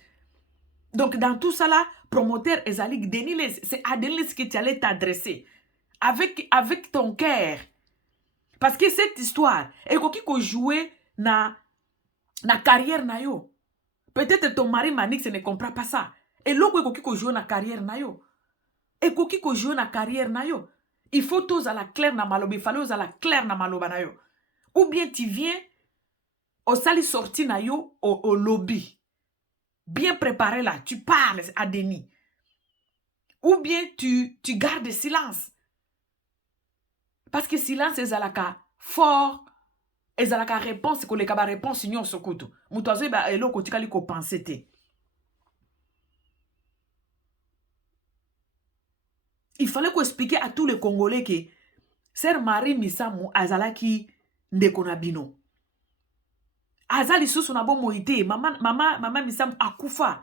Donc dans tout ça là promoteur ezali Deniles c'est à Deniles que tu allais t'adresser avec ton cœur parce que cette histoire et koki ko jouer na carrière na yo. Peut-être ton mari Manix ne comprend pas ça. Et l'autre est qui joue na carrière na yo. Et qui joue na carrière na yo. Il faut tous à la claire na maloba, il faut à la claire na maloba na yo. Ou bien tu viens au sali sorti na yo au lobby. Bien préparé là, tu parles à Denis. Ou bien tu gardes silence. Parce que silence est à la fort. Ezalaka réponse ko leka ba réponse nyon sokutu mutwazo ba eloko tikali ko penser te. Il fallait qu'on explique à tous les Congolais que Sœur Marie Misamu azalaki ndeko na bino. Azali susu na bomo ite mama Misamu akufa.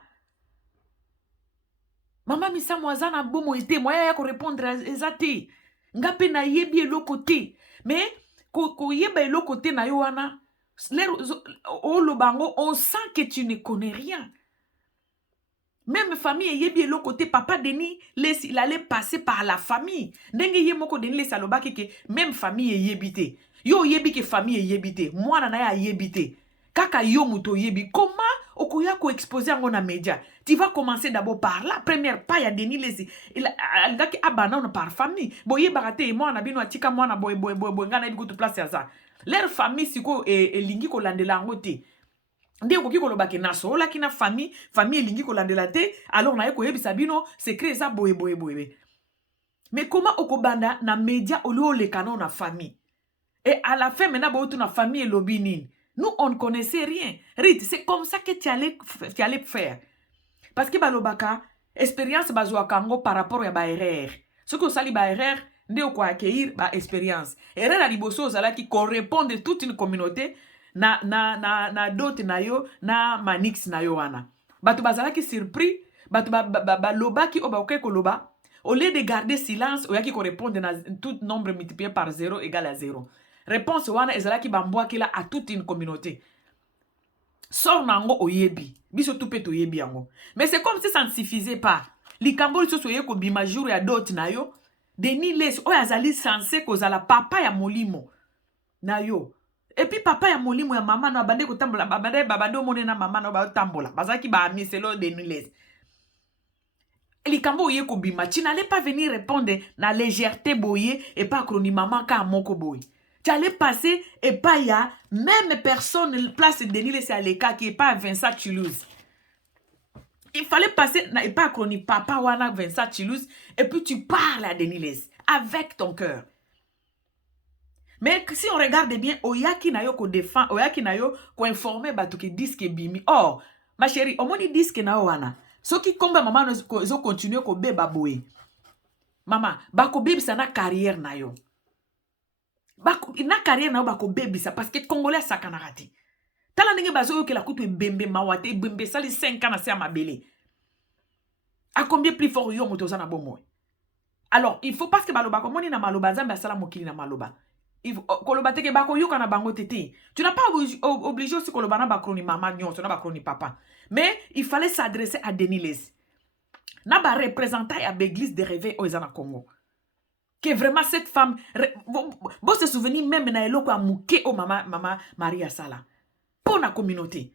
Mama Misamu azana bomo ite moya ya ko répondre ezate. Ngape na yebi eloko te. Mais ko yeba eloko te na yo wana on sent que tu ne connais rien. Même famille yebi eloko te papa Denis il allait passer par la famille. Ndenge ye moko Denis les alobaki ke même famille yebite. Yo yebi ke famille yebite. Moi na ya yebite. Kaka yo muto yebi. Comment okoya ko exposer ngo na média? Tu vas commencer d'abord par la première pas ya Denis les il a abana par famille. Boye barate moi na bino atika moi na boy ngana bigo to place ya ça. Leur famille siko lingi ko landela ngo te. Ndé ko kiko lobaki na so la kina famille lingi ko landela te alors na yeko yebisa bino secret ça boye. Mais comment okobanda na média olio le canon na famille? Et à la fin maintenant bo tu na famille lobinine. Nous on ne connaissait rien. Rit, c'est comme ça que tu allais faire. Parce que balobaka expérience bazwaka ngo par rapport ya ba erreur. Ce que sali ba erreur ndé ko accueillir ba expérience. Erreur ali boso zala qui correspond toute une communauté na dot na yo na manix na yo wana. Batu bazala ki surpris, batu ba loba ki oba okay ko loba. Au lieu de garder silence, il y a qui répondre à tout nombre multiplié par 0 égale à 0. Réponse wana ezala ki bamboa ki la à toute une communauté. Sors nango oyebi. Biso tout peut oyebi yango. Mais c'est comme si ça ne suffisait pas. Likambo liso soye ko bima jour ya dot na yo. Denis les oyo azali censé kozala papa ya molimo na yo. Et puis papa ya molimo ya mama na bande ko tambola babande omone na mama na ba tambola. Bazaki ba amiselo Denis les. Likambo oye ko bima, tu n'allais pas venir répondre na légèreté boye et pas kroni maman ka moko boye. Tu allais passer et pas y a même personne place Denis les à l'écart qui est pas Vincent Toulouse. Il fallait passer et pas kroni papa wana Vincent Toulouse et puis tu parles à Denis les avec ton cœur. Mais si on regarde bien, oyaki na yo ko défend, oyaki na yo ko informer bato ki disque bimi. Oh, ma chérie, omoni disque na wana. So ki komba maman zo continue ko beba boye. Maman, bako bebisa na carrière na yo. Bako na carrière na yo bako bebisa parce que Congolais sakanarati. Tala ndenge bazo yo ke la kutu bembe mawate bembe sali 5 ans na se amabele. A combien plus fort yo moto za na bomo. Alors, il faut parce que baloba komoni na maloba nzambe asala mokili na maloba. Koloba teke bako yoka na bango tete. Tu n'as pas obligé aussi koloba na bakroni maman nyonso na bakroni papa. Mais il fallait s'adresser à Denis Les. Na ba représentant à l'église de réveil au Congo. Que vraiment cette femme bon se souvenir même na eloko amuke o mama Maria Sala. Pour la communauté.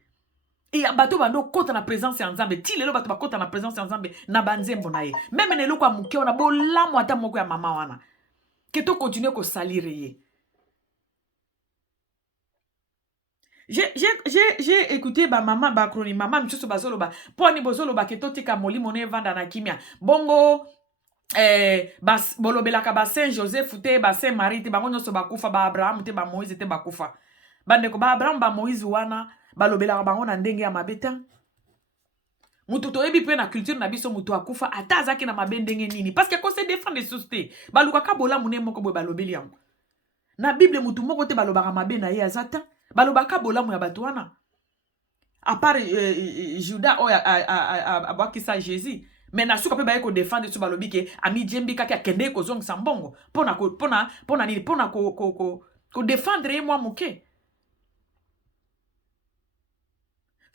Et bato bando kota na présence en Nzambe. Ti lelo bato ba kota na présence en Nzambe na banzembo na ye. Même na eloko amuke ona bo lamu ata moko ya mama wana. Que to continue ko salir ye. J'ai écouté ba maman ba kroni maman mchuso bazolo ba poni bozolo ba keto tika moli mone vanda na kimia bongo bas bolobela ka ba Saint Joseph te ba Saint Marie te bango nyoso bakufa ba Abraham te ba Moïse te bakufa bandeko ba Abraham ba Moïse wana balobela bango na ndenge ya mabeta mutu toyebi pe na culture na biso mutu akufa ata azaki na mabendenge nini parce que ko se défendre les sociétés baluka ka bola mune moko boy balobeli yango na Bible mutu moko te balobaka mabe na ye azata balobaka bolamu ya bato wana à part Judas oya abwakisa Jésus mais na suka pe baye ko défendre so balobi ke ami djembi kaka kende ko zongisa mbongo pona ko défendre moi muke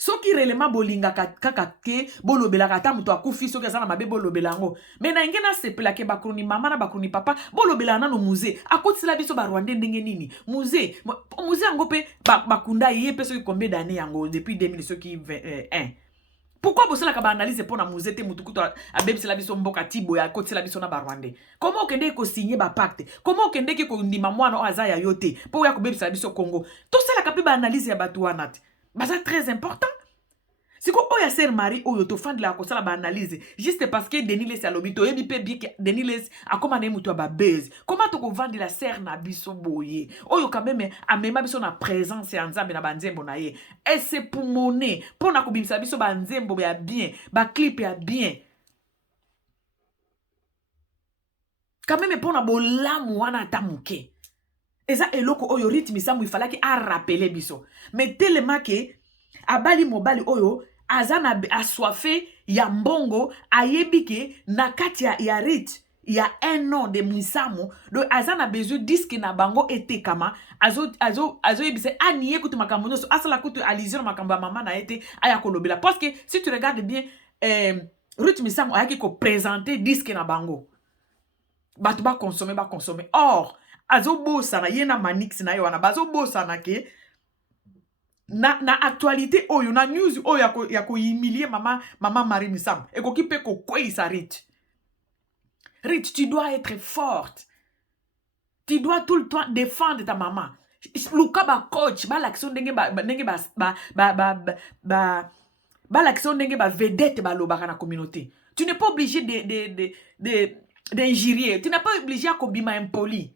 soki relema bolinga kaka ke bolobela kata muto akufi soki azana mabe bolobela ngo mais na ngena sepela ke bakroni mama na bakroni papa bolobela nano musée akotisela biso ba Rwanda ndenge nini musée yango pe bakunda ye pe soki combien d'années yango depuis 2000 soki 21 pourquoi bosala ka ba analyse pona musée te mutu kuto abebisela biso mboka tibo ya akotisela biso na ba Rwanda comment okende ko signer ba pacte comment okende ke ko ndima mwana o azaya yote po ya ko bebisela biso Congo to sala ka pe ba analyse ya batu wana c'est très important. Si ko oya ser Marie oyo to fan de la kosala ba analyse juste parce que Denis Les alobi to yebi pe bien que Denis Les akoma na mutu ba base. Comment to ko vendre la ser na biso boye. Oyo quand même amema biso na présence ya Nzambe na banzembo na ye. Et c'est pour monnaie pour na ko bimisa biso ba nzembo ya bien, ba clip ya bien. Quand même pour na bolamu wana tamuke. Eza eloko oyo rythme samu il fallait que a rappeler biso. Mais tellement que abali mobali oyo azana assoiffé ya mbongo ayebike na kati ya rit ya un an de mwisamo do azana besoin disque na bango etekama azo yebise aniye kutu makambo nyonso asala kutu alizio makambo ya mama na ete aya kolobela parce que si tu regardes bien Ruth Misamo ayaki ko présenter disque na bango bato ba consommer or azo bosa na yena manix na yo wana bazo bosa na ke na actualité oyo na news oyo yako humilier mama Marie Misam et ko kipe ko kwisa Rich, tu dois être forte, tu dois tout le temps défendre ta maman. Luka ba coach ba l'action ndenge ba l'action ndenge ba vedette ba lobaka na communauté. Tu n'es pas obligé d'injurier, tu n'es pas obligé à kobima impoli.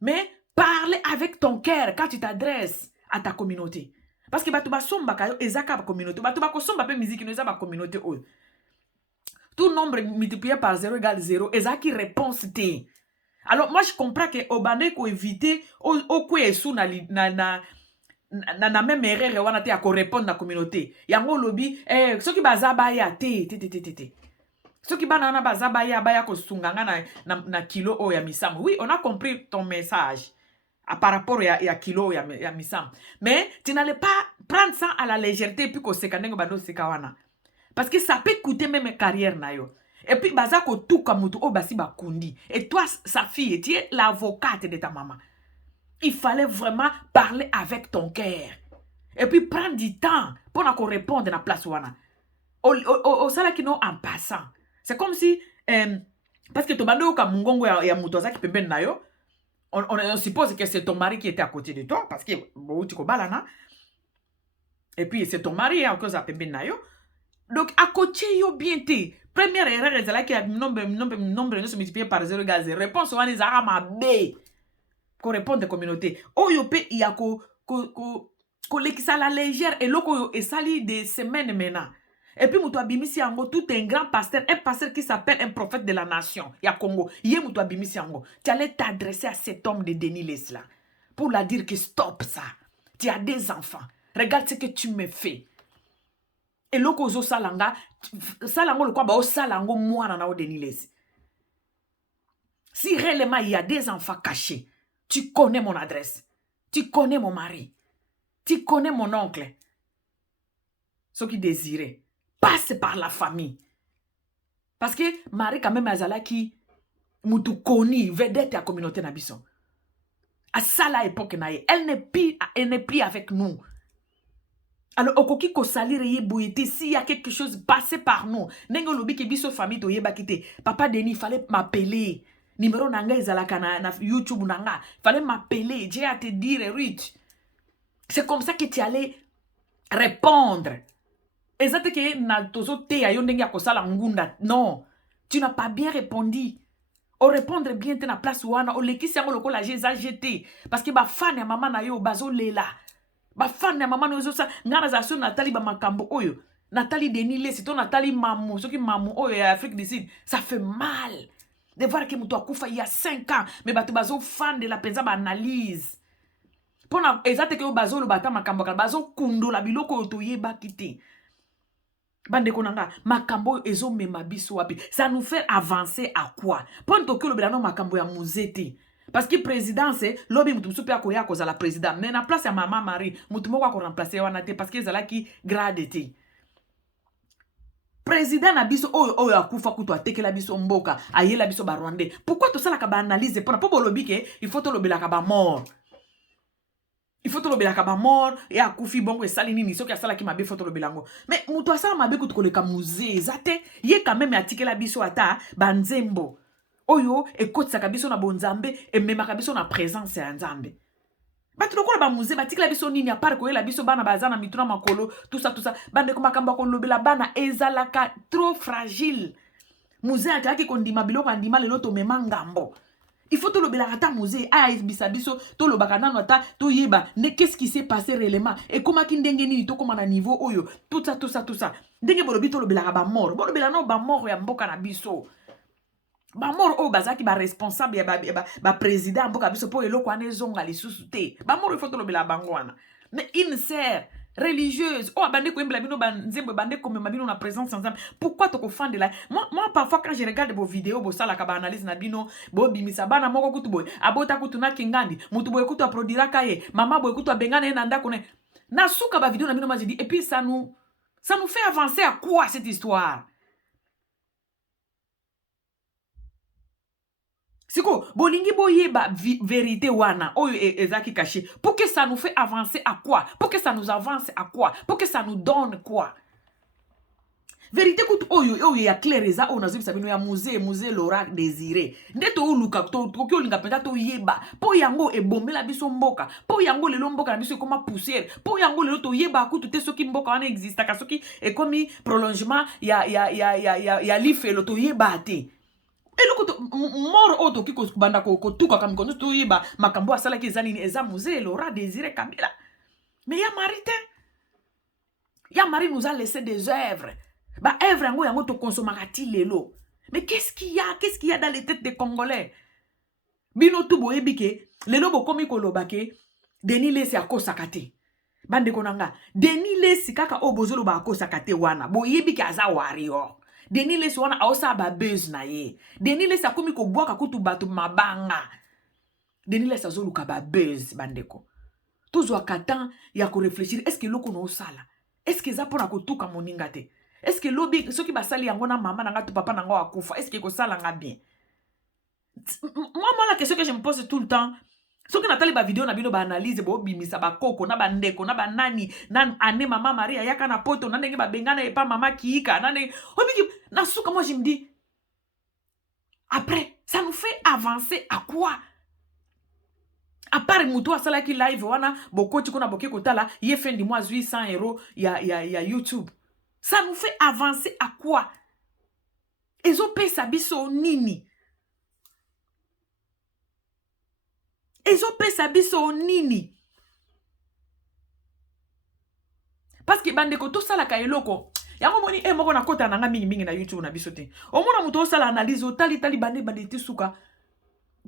Mais parle avec ton cœur quand tu t'adresses à ta communauté. Parce que batu basomba kayo ezaka ba communauté. Batu bakosomba pe musique no ezaba communauté oyo. Tout nombre multiplié par 0 égale 0 ezaki réponse te. Alors moi je comprends que obane ko éviter au kwesu na même erreur wana te ya ko répondre na communauté. Yango lobi soki bazaba ya te. Ceux qui banana baza baya ko sunganga na kilo o ya misam. Oui, on a compris ton message. Par rapport à kilo ya misam. Mais tu n'allais pas prendre ça à la légèreté puis ko sekanengo bando sekawana. Parce que ça peut coûter même carrière na yo. Et puis baza ko tout comme o basi bakundi. Et toi sa fille, tu es l'avocate de ta maman. Il fallait vraiment parler avec ton cœur. Et puis prendre du temps pour qu'on réponde na place wana. Au salakino en passant. C'est comme si parce que ton bando ka mungongo ya mutoza ki pembeni na yo. On suppose que c'est ton mari qui était à côté de toi parce que tu kobalana. Et puis c'est ton mari à cause de pembeni na yo. Donc à côté yo bien te. Première erreur c'est là qui a nombre ne se multiplie par 0 égale 0. Réponse wana ezara mabe. Ko répondre de communauté. Oh yo pe ya ko lekisa la légère et loko yo esali des semaines maintenant. Et puis, Moutou Abimisi Yango, tout un grand pasteur qui s'appelle un prophète de la nation, ya Congo. Yé Moutou Abimisi Yango, tu allais t'adresser à cet homme de Denis Lesla pour la dire que stop ça. Tu as des enfants. Regarde ce que tu me fais. Et loko zo salanga le quoi ba o salango moi na o Denis Les. Si réellement il y a des enfants cachés, tu connais mon adresse. Tu connais mon mari. Tu connais mon oncle. Ceux qui désiraient. Passe par la famille. Parce que Marie quand même azala qui mutu koni vedette à communauté nabison. À ça la époque naie, elle n'est plus avec nous. Alors okoki ko salir yeboyete si y a quelque chose passé par nous. Nengo lobi ke biso famille to yeba kite. Papa Denis fallait m'appeler. Numéro nanga ezalaka na YouTube nanga. Fallait m'appeler, j'ai à te dire Ruth. C'est comme ça que tu allais répondre. Exacte que na tozo te ya yondenge ya kosala ngunda. Non, tu n'as pas bien répondu. O répondre bien te na place wana o lekisi yango lokola jeza jeté parce que ba fan ya mama na yo bazo lela. Ba fan ya mama na yo sa ngana za so Nathalie ba makambo oyo. Nathalie Denis Les, c'est Nathalie Mamou, ce qui Mamou oyo ya Afrique du Sud. Ça fait mal de voir que muto akufa il y a 5 ans mais bato bazo fan de la penza ba analyse. Pona exacte que o bazo lo bata makambo ka bazo kundo la biloko to yeba kité. Bande konanga makambo ezo mema biso wapi. Ça nous fait avancer à quoi? Ponto que le belano makambo ya muzeti. Parce que présidence lobi mutu musupe ya koya koza la président. Mais na place ya maman Marie mutu moko ko remplacer wana te parce que zala ki grade te. Président na biso oyo akufa kutu atekela biso mboka ayela biso ba Rwandais. Pourquoi to sala ka ba analyse pour po bolobi ke il faut to lobela ka ba mort. Il faut te le belaka mort et à koufi bongo et salini ni soki asala ki mabe faut te le belango. Mais muto asala mabe kutu koleka musée zate ye quand même atike la biso ata banzembo. Oyo e kotsaka biso na bonzambe e memaka biso na présence ya nzambe. Batu lokola ba musée batike la biso nini a part ko la biso bana bazana mituna makolo tout ça bande ko makamba ko lobela bana ezalaka trop fragile. Musée ataki kondima biloko andima lelo to memangambo. Il faut tout le belakata musée bisa biso to lo bakana nota to yeba ne qu'est-ce qui s'est passé réellement et comment kindenge ni to comme na niveau oyo tout ça ndenge bolobi to lo belaka ba mort bo lo belano ba mort ya mboka na biso ba mort o bazaki ba responsable ya ba président mboka biso po eloko ane zonga lisusu te ba mort il faut to lo belaka bango wana mais une sœur religieuse oh bande ko embla bino banzembo bande ko mema bino na présence ensemble pourquoi to ko fan de la moi parfois quand je regarde vos vidéos bo sala ka ba analyse na bino bo bimisa bana moko kutu boy abota kutu na kingandi mutu boy kutu aprodira kaye mama boy kutu abengana na ndako ne na suka ba vidéo na bino mazidi et puis ça nous fait avancer à quoi cette histoire? Siko, bolingi boye ba vérité wana, oyo ezaki caché. Pour que ça nous fait avancer à quoi? Pour que ça nous avance à quoi? Pour que ça nous donne quoi? Vérité kout oyo ya clair eza o nazo bisabino ya musée l'oracle désiré. Ndeto uluka to kyo linga penda to yeba. Po yango e bombela biso mboka. Po yango lelo mboka na biso koma poussière. Po yango lelo to yeba kutu te soki mboka wana existe ka soki e komi prolongement ya lifelo to yeba te. Et le mort auto qui banda ko tuka kam kono to yeba makambo asala ki zanini eza musée l'aura désiré Kabila. Mais ya Marie nous a laissé des œuvres. Ba œuvre yango to consommakati lelo. Mais qu'est-ce qu'il y a dans les têtes des Congolais? Bino tu boyebi ke lelo bo komi ko lobake Denis Les akosakate. Bande konanga Denis Les kaka o bozolo ba akosakate wana. Boyebi ke aza warrior. Denis Less wana aosa ba buzz na ye. Denis Less akomi ko boaka kutu bato mabanga. Denis Less azoluka ba buzz bandeko. Tozwa katan ya ko réfléchir, est-ce que loko no sala? Est-ce que za pona ko tuka moninga te? Est-ce que lobi soki basali yango na mama nanga tu papa nanga akufa, est-ce que ko sala nga bien? Moi la question que je me pose tout le temps, soki natali ba vidéo na bino ba analyse bo bimisa ba koko na ba ndeko na ba nani na ane mama Maria yaka na poto na ndenge ba bengana e pa mama kiika na ndenge obiki na suka. Moi je me dis après ça nous fait avancer à quoi? À part muto asala ki live wana bokoti kuna boke kotala ye fin du mois 800 € ya YouTube. Ça nous fait avancer à quoi? Ezo pesa biso nini? Ezo pesa biso nini? Parce que bandeko to sala ka eloko. Yango moni moko na kota nanga mingi na YouTube na biso te. Omona muto sala analyse otali bande te suka.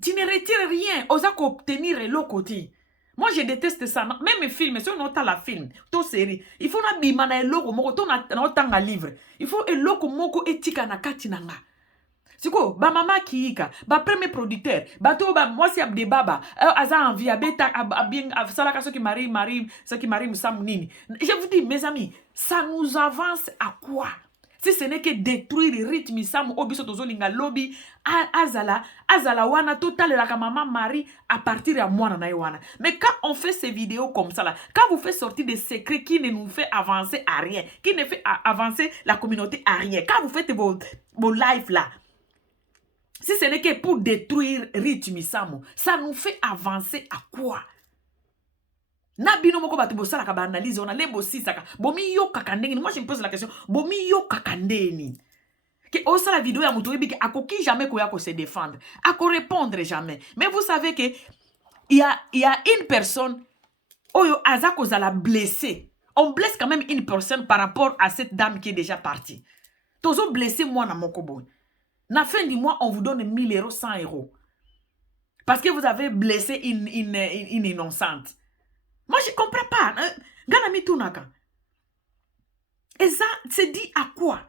Tu ne retires rien. Osa ko obtenir eloko ti. Moi je déteste ça. Même mes films, si on a la film, to série, il faut na bima na eloko moko to na otanga livre. Il faut eloko moko etika na kati nanga. Siko ba mama kiika, ba premier producteur, ba to ba mwasi abde baba, aza envie abeta bien salaka ceux qui marient Sam nini. Je vous dis mes amis, ça nous avance à quoi? Si ce n'est que détruire le rythme Sam obiso tozolinga lobby azala wana total la maman Marie à partir de moi na wana. Mais quand on fait ces vidéos comme ça là, quand vous faites sortir des secrets qui ne nous fait avancer à rien, qui ne fait avancer la communauté à rien, quand vous faites vos lives là, si ce n'est que pour détruire rythme Sam, ça nous fait avancer à quoi? Na bino moko batu bosala ka ba analyse on a les bossi saka bomi yo kakandeni. Moi je me pose la question, bomi yo kakandeni que osa la vidéo ya muto ebi ke akoki jamais ko ya ko se défendre, ako répondre jamais. Mais vous savez que il y a une personne oyo azako zala blessé. On blesse quand même une personne par rapport à cette dame qui est déjà partie. Tozo blessé moi na moko boy. Na fin du mois on vous donne 1000 €, 100 € parce que vous avez blessé une innocente. Moi, je ne comprends pas. Ganami Tunaka. Et ça, c'est dit à quoi?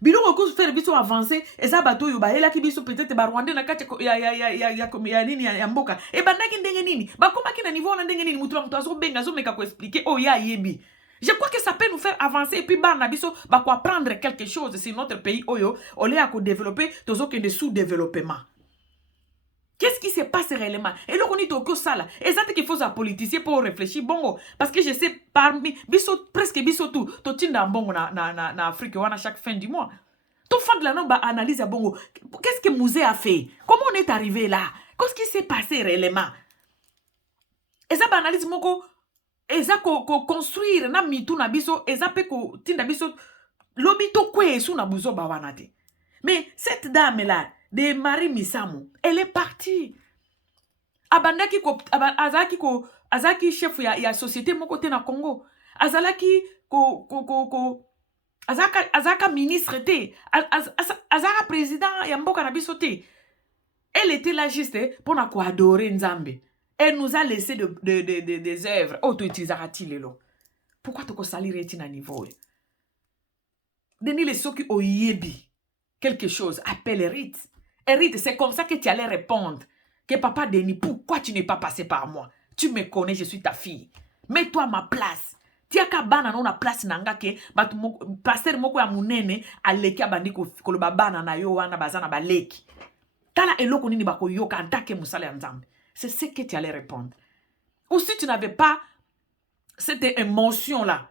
Bilo ko faire biso avancer et ça bato yo ba ela ki biso peut-être ba Rwanda na kati ya nini ya mboka. E bandaki ndenge nini? Ba koma ki na niveau na ndenge nini mutu azo benga zo meka ko expliquer oh ya yebi. Je crois que ça peut nous faire avancer et puis ba na biso ba ko apprendre quelque chose sur notre pays oyo au lieu à ko développer tozo que de sous-développement. Qu'est-ce qui se passe réellement? Et là, on dit que ça là. Et ça, qu'il faut un politicien pour réfléchir. Bon, parce que je sais, parmi, presque tout, tout tinda bongo na Afrique, on a chaque fin du mois. Tout fait de la nombre analyse à bongo. Qu'est-ce que Mouzé a fait? Comment on est arrivé là? Qu'est-ce qui s'est passé réellement? Et ça, analyse moko, et ça, construire, na mitou na biso, et ça, peut tinda biso, lobito kwe sou na buzo bawanate. Mais cette dame là, de Marie Misamu, elle est partie. Abandaki ko azaki chef ya société mon côté na Congo. Azalaki azaka ministre te. Azaka président ya mboka na biso te. Elle était là juste pour na ko adorer Nzambe. Elle nous a laissé des œuvres. Auto-utilisera-t-il lelo. Pourquoi tu ko salir eti na niveau? Denis les soki oyebi quelque chose appelle rite. Hérite, c'est comme ça que tu allais répondre. Que papa Denis, pourquoi tu n'es pas passé par moi? Tu me connais, je suis ta fille. Mets-toi à ma place. Tia ka bana na place nanga ke batu passer moko ya munene aleki abandi ko loba bana na yo wana bazana baleki. Tala eloko nini bako yoka antake musale nzambe. C'est ce que tu allais répondre. Ou si tu n'avais pas cette émotion là,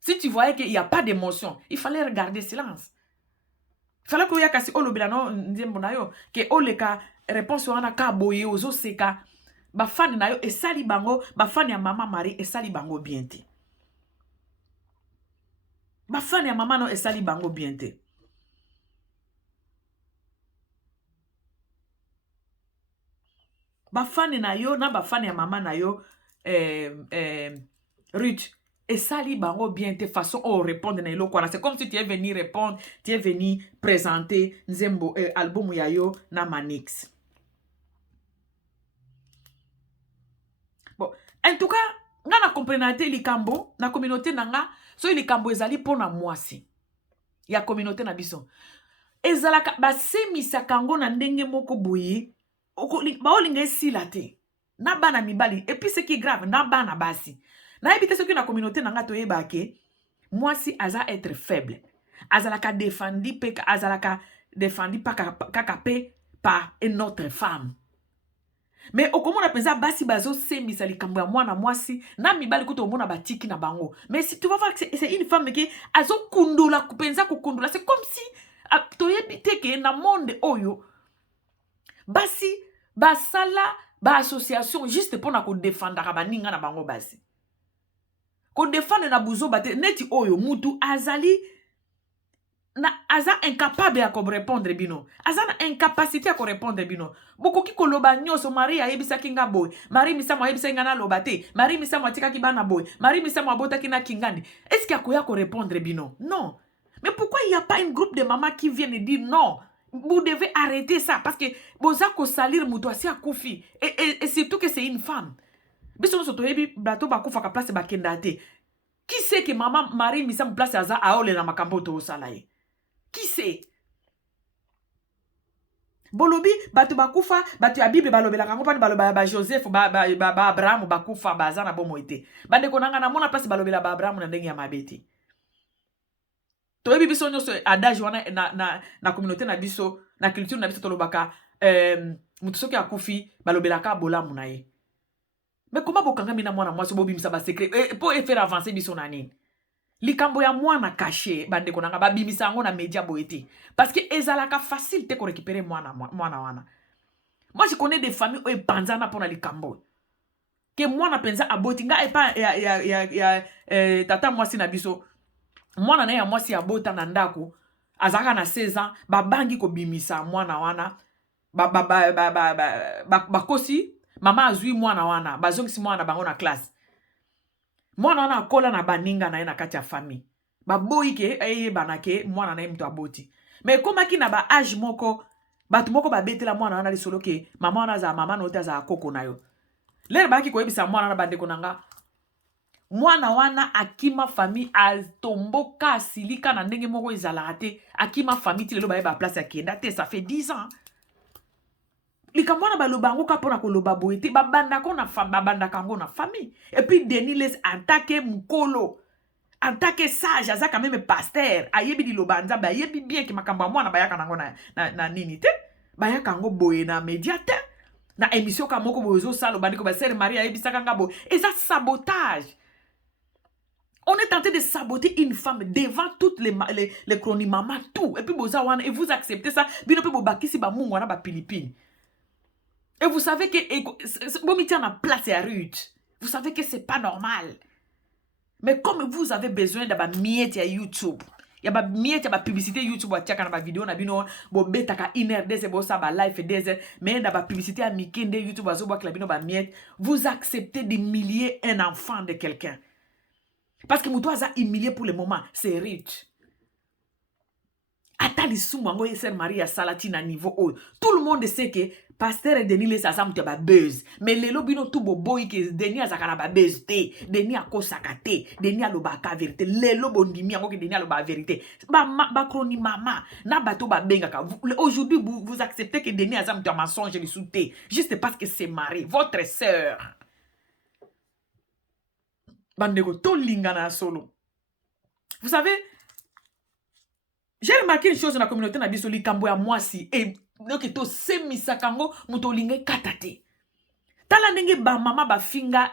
si tu voyais qu'il n'y a pas d'émotion, il fallait regarder silence. Fala ko yakasi olobela no nzembo na yo ke oleka réponse wana ka boye ozo seka ba fan na yo esali bango ba fan ya mama Marie esali bango bien te. Ba fan ya mama no esali bango bien te. Ba fan na yo na ba fan ya mama na yo Ruth et sali bango bien de façon au répondre na ilo kwa. C'est comme si tu es venu répondre, tu es venu présenter Nzembo album yayo na Manix. Bon, en tout cas, nga na comprenate likambo na communauté nanga so likambo ezali pona mwasi. ya communauté na biso ezalaka basemisaka yango na ndenge moko boye baolinga esila te na bana mibali et puis ce qui est grave na bana basi nayebi te soki na communauté na nga toyeba ke mwasi aza être faible azalaka défendi pe azalaka défendi kaka pe par une autre femme. Mais okomona penza basi bazo semisa likambo ya mwana mwasi na mibali kuto omona batiki na bango. Mais si tu vas voir que c'est une femme qui azo kundula kupenza kukundula, c'est comme si toyebi te ke na monde oyo basi basala ba association juste pour na ko défendre baninga na bango basi. Ko défendre na buzo bate neti oyo mutu azali na aza incapable à répondre bino. Aza na incapacité à répondre bino. Boko ki koloba nyoso Marie ayebisa kinga boy. Marie misa mo ayebisa ngana lobate. Marie misa mo atika ki bana boy. Marie misa mo abota kina kingani. Est-ce qu'il y a koya ko répondre bino? Non. Mais pourquoi il n'y a pas un groupe de mamans qui viennent dire non? Vous devez arrêter ça parce que boza ko salir muto asi akufi et surtout que c'est une femme. Biso so toyebi bato bakufa ka place bakenda te. Qui sait que maman Marie misa mo place aza aole na makambo to osalaye? Qui sait? Bolobi, batu bakufa, batu ya Bible balobela kango pani baloba ba Joseph, ba Abraham bakufa bazana bomo ete. Bande konanga na mona place balobela ba Abraham na ndenge ya mabeti. Toyebi biso nyonso adage wana na communauté na biso, na culture na biso tolobaka mutu soki akufi balobela ka bolamu na ye. Mais comment bokanga mina mwana mwasi bobimisa ba secret pour faire avancer biso na nini? Likambo ya mwana caché bande konanga babimisa yango na media boete parce que ezalaka facile te ko récupérer mwana wana. Moi je connais des familles où panzana pour na likambo ke mwana penza aboti nga epa ya tata mwasi na biso mwana na ya mwasi abota na ndako azaka na 16 ans babangi ko bimisa mwana wana bakosi mama azui mwana wana bazongisi mwana bango na classe. Mwana wana akola na baninga na ye na kati ya famille. Baboyi ke eyebana ke mwana na ye mtu aboti. Mais komaki na ba âge moko batu moko babetela mwana wana lisolo ke mama wana za mama no za koko na yo. Lere baki koyebisa mwana na bandeko nanga. Mwana wana akima famille atomboka asilika na ndenge moko ezalaka te. Akima famille ti lelo ba place ya kenda te, ça fait 10 ans. Likamwana baloba ngo ka pona koloba boete babanda ko na babanda kango na famille et puis Denis les attaquer mukolo attaquer sage aza quand même pasteur ayebi di loba nzamba ayebi bien ki makamba mwana bayaka nango na nini te bayaka ngo boye na média te na émission ka moko bozo salo bandiko ba sœur Marie ayebi saka ngabo et ça sabotage. On est tenté de saboter une femme devant toutes les chroniques maman tout et puis boza wana et vous acceptez ça bino pe bobakisi ba mungu wana ba pilipili. Et vous savez que vous mettez en place à rude. Vous savez que c'est pas normal. Mais comme vous avez besoin de miette à YouTube, il y a miette à publicité YouTube à tchaka na vidéo na bino bo betaka inerde c'est bo ça ba live des mais na publicité à mikende YouTube azo bo la bino ba miette, vous acceptez d'humilier un enfant de quelqu'un. Parce que muto aza humilié pour le moment, c'est rude. Atali sumango Sœur Maria Salatina niveau haut. Tout le monde sait que pasteur Denis les asam te ba buzz. Mais les lobino tout boboy que Denis azakana ba buzz te. Denis akosaka te. Denis alobaka vérité. Les lobondimi yango que Denis aloba vérité. Ba kroni mama. Na bato ba bengaka. Aujourd'hui vous acceptez que Denis azam te mensonge le souté. Juste parce que c'est Marie, votre sœur. Bandego to lingana solo. Vous savez, j'ai remarqué une chose dans la communauté na biso likambo ya mwasi et donc to semisa kango muto linge katate. Tala ndenge ba mama ba finga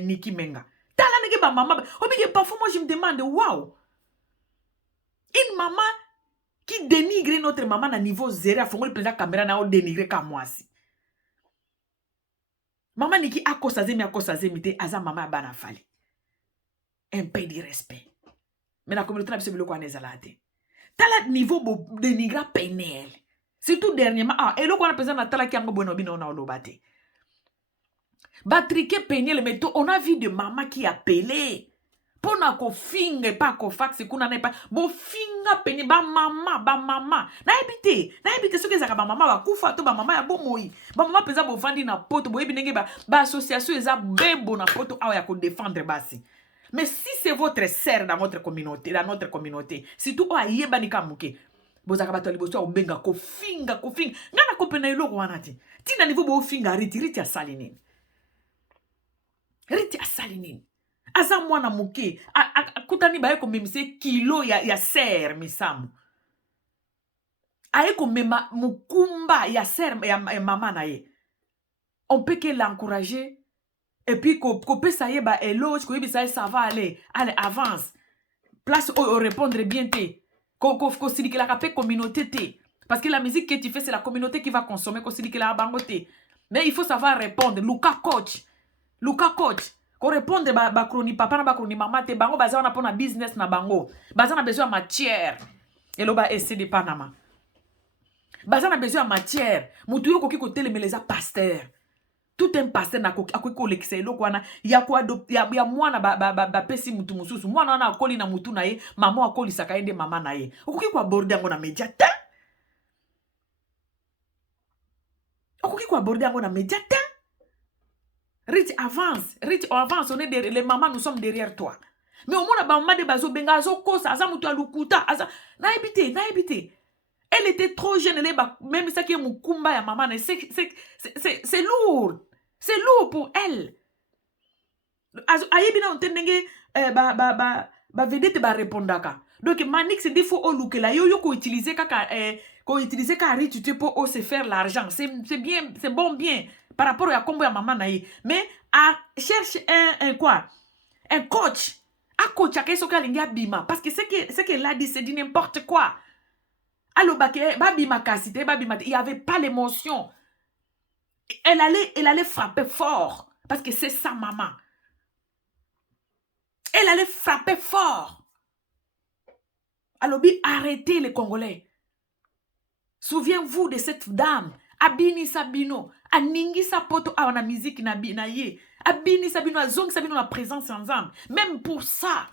Nicki Menga. Tala ndenge ba mama obige parfois moi je me demande waouh. Une maman qui dénigre notre maman à niveau zéro a fongo le président caméra na o dénigrer ka mwasi. Maman Nicki akosa zemi te aza mama bana fali. Un peu de respect. Mais la communauté na biso biloko anezala te. Tala niveau bo dénigra pénel. Surtout dernièrement et le quoi présent na tala ki ango bono bino na olobate. Batrique pénel mais on a vu de maman qui appelé pour na ko finge pas ko fax kuna na pas bo finga pénel ba mama na ebité ce que ça ba mama ba kufa to ba mama ya bomoi ba mama pesa bo vandi na poto bo ebinenge ba association eza bebo na poto awa ya ko défendre basi. Mais si c'est votre sœur dans notre communauté, surtout o ayeba ni kamuke, bozaka bato liboso obenga kofinga. Ngana kopena eloko wana ti. Tina niveau bo finga riti ya salinini. Riti ya salinini. Aza mwana muke, kutani baye komemise kilo ya ser misamu. Aye komema mukumba ya ser ya mama na ye. On peut que l'encourager. Et puis, qu'on ça y est, bah, hello, ça va aller. Allez, avance. Place où répondre bien, qu'on que la communauté, parce que la musique que tu fais, c'est la communauté qui va consommer, qu'on que la bangote. Mais il faut savoir répondre. Luka coach. Qu'on réponde, bah, kroni papa, na kroni maman, te bango, baza, on a pour un business, na bango. Baza, on a besoin de matière. Et là, bah, essayer de Panama. Baza, on a besoin de matière. Moutouyo, koki, kote, les pasteurs. Tout un pasteur na akwiko lekiselo kwana ya kwa ya mwana ba pesi mutu mususu mwana na akoli na mutu na ye mama akoli sakaende mama na ye okuki kwa border ngo na mediate Rich avance on est derrière les mamans, nous sommes derrière toi. Mais au moins ba mama de bazo benga azo kosa aza mutu alukuta aza na ebité. Elle était trop jeune, même ça qui est mukumba ya maman, c'est lourd. C'est lourd pour elle. Aïbina on tendenge vedette ba répondaka. Donc Manix dit faut au look la yo ko utiliser ka ritude pour se faire l'argent. C'est bien, c'est bien par rapport à combo ya maman na ye. Mais cherche un coach. Un coach à keso ka linga bima parce que ce qu'elle a dit c'est dit n'importe quoi. Alors, il n'y avait pas l'émotion. Elle allait frapper fort. Parce que c'est sa maman. Elle allait frapper fort. Alors, arrêtez les Congolais. Souviens-vous de cette dame. Abini Sabino. Aningi Sapoto. Ah, on a musique na ye. Abini Sabino. Azong Sabino la présence ensemble. Même pour ça.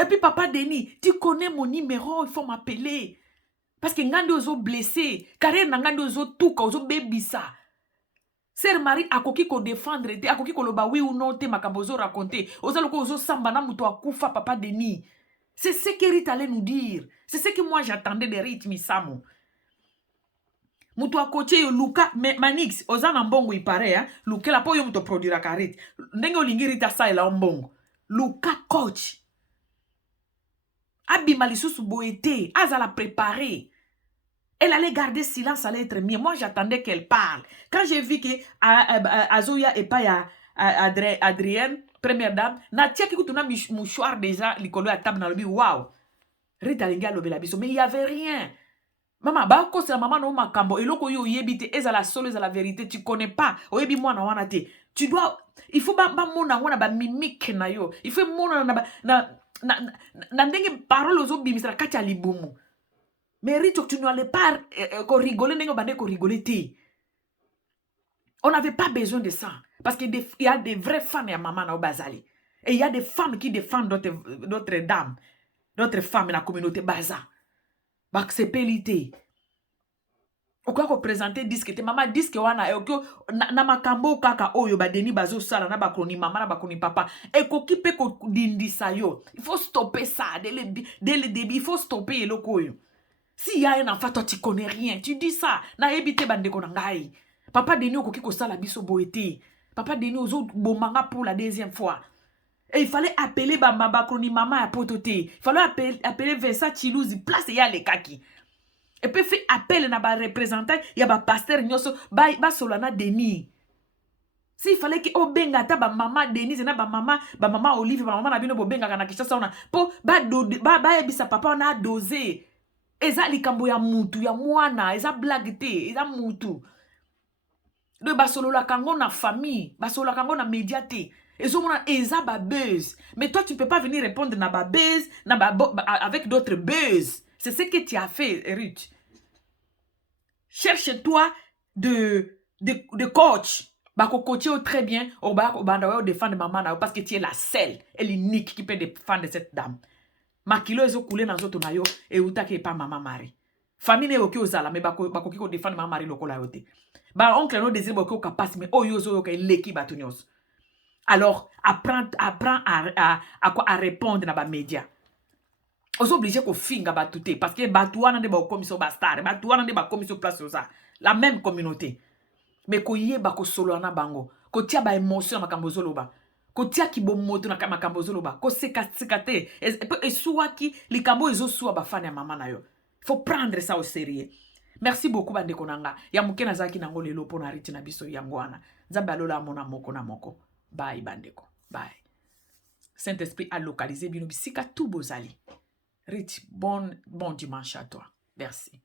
Et puis papa Denis, tu connais mon numéro, il faut m'appeler. Parce que ngande ozo blessé, carrière ngande ozo tuka, ozo bebisa. Sœur Marie akoki ko défendre, akoki ko loba oui ou non te makambo ozo raconter. Ozo loko ozo samba na muto akufa papa Denis. C'est ce que Rita allait nous dire. C'est ce que moi j'attendais de Rita Misamo. Muto akoche yo Luka Manix, oza na mbongo ipare hein. Luka la po yo muto produira karit. Ndenge olingi Rita sa ela mbongo. Luka coach. Abima lisusu boete, azala préparé. Elle allait garder silence, allait être mieux. Moi, j'attendais qu'elle parle. Quand j'ai vu que Azoya et pas Adrienne, première dame, na tia ki kutuna mouchoir déjà, likolo à table na lobi, waouh. Rita linga lobe la biso, mais il y avait rien. Maman, ba ko c'est la maman no makambo, eloko yo yebite, ezala solo, ezala vérité, tu connais pas. Oyebi mwana wana te. Tu dois, il faut ba mona wana ba mimique na yo. Il faut mona na ndenge parole ozo bimisra kati ya libumu. Mais Rito, tu n'allais pas rigoler, ndenge bande ko rigoler te. On n'avait pas besoin de ça. Parce qu'il y a des vraies femmes à maman na Bazali. Et il y a des femmes qui défendent d'autres dames, d'autres femmes dans la communauté Baza. Bak c'est pelité. Ou quoi représenter disque te maman disque wana na makambo kaka oyo ba deni bazo sala na bakroni maman na bakroni papa et ko kipe ko dindisa yo. Il faut stopper ça dès le début, il faut stopper eloko yo. Si y a un enfant toi tu connais rien, tu dis ça na ebité bande ko ngai. Papa deni okoki ko sala biso boete. Papa deni ozo bomanga pour la deuxième fois. Et il fallait appeler bakroni maman à pototé. Il fallait appeler Vincent Chilouzi place ya le kaki. Et puis fait appel na ba représentant ya ba pasteur nyoso ba solana Denis. S'il fallait que obenga ta ba maman Denis na ba maman Olive ba maman na bino bobenga kana kishasa ona po ba ebisa papa on a dosé. Eza likambo ya mutu ya mwana, eza blague te, eza mutu. De ba solo la kango na famille, ba solo la kango na média te. Eza ba buzz. Mais toi tu peux pas venir répondre na ba buzz, avec d'autres buzz. C'est ce que tu as fait, Ruth. Cherche-toi de coach. Bako coacher très bien. Ou défendre maman parce que tu es la seule et l'unique qui peut défendre cette dame. Makilo ezo koulé dans zoto na yo et uta ke pas maman Marie. Famille oki ozala mais bako kiko défendre maman Marie lokola yote. Ba oncle no désir bako kapasi mais oyo zo yo ke leki batunios. Alors, apprends à répondre dans les médias. On est obligé de finir tout parce que Batouana ne ba commission bastar, Batouana ne ba commission place ça. La même communauté. Mais ko yeba ko solo na bango, ko tia ba émotion na makambozolo ba. Ko tia ki bo moto na makambozolo ba, ko sekate et suwaki likambo ezo suwa ba fane ya mama na yo. Il faut prendre ça au sérieux. Merci beaucoup bande konanga. Ya muke na zaki nango lelo pona riti na biso yangwana. Nzambe alola mona moko na moko. Bye bandeko. Bye. Saint-Esprit a localisé bino bisika tout bozali. Rich, bon dimanche à toi. Merci.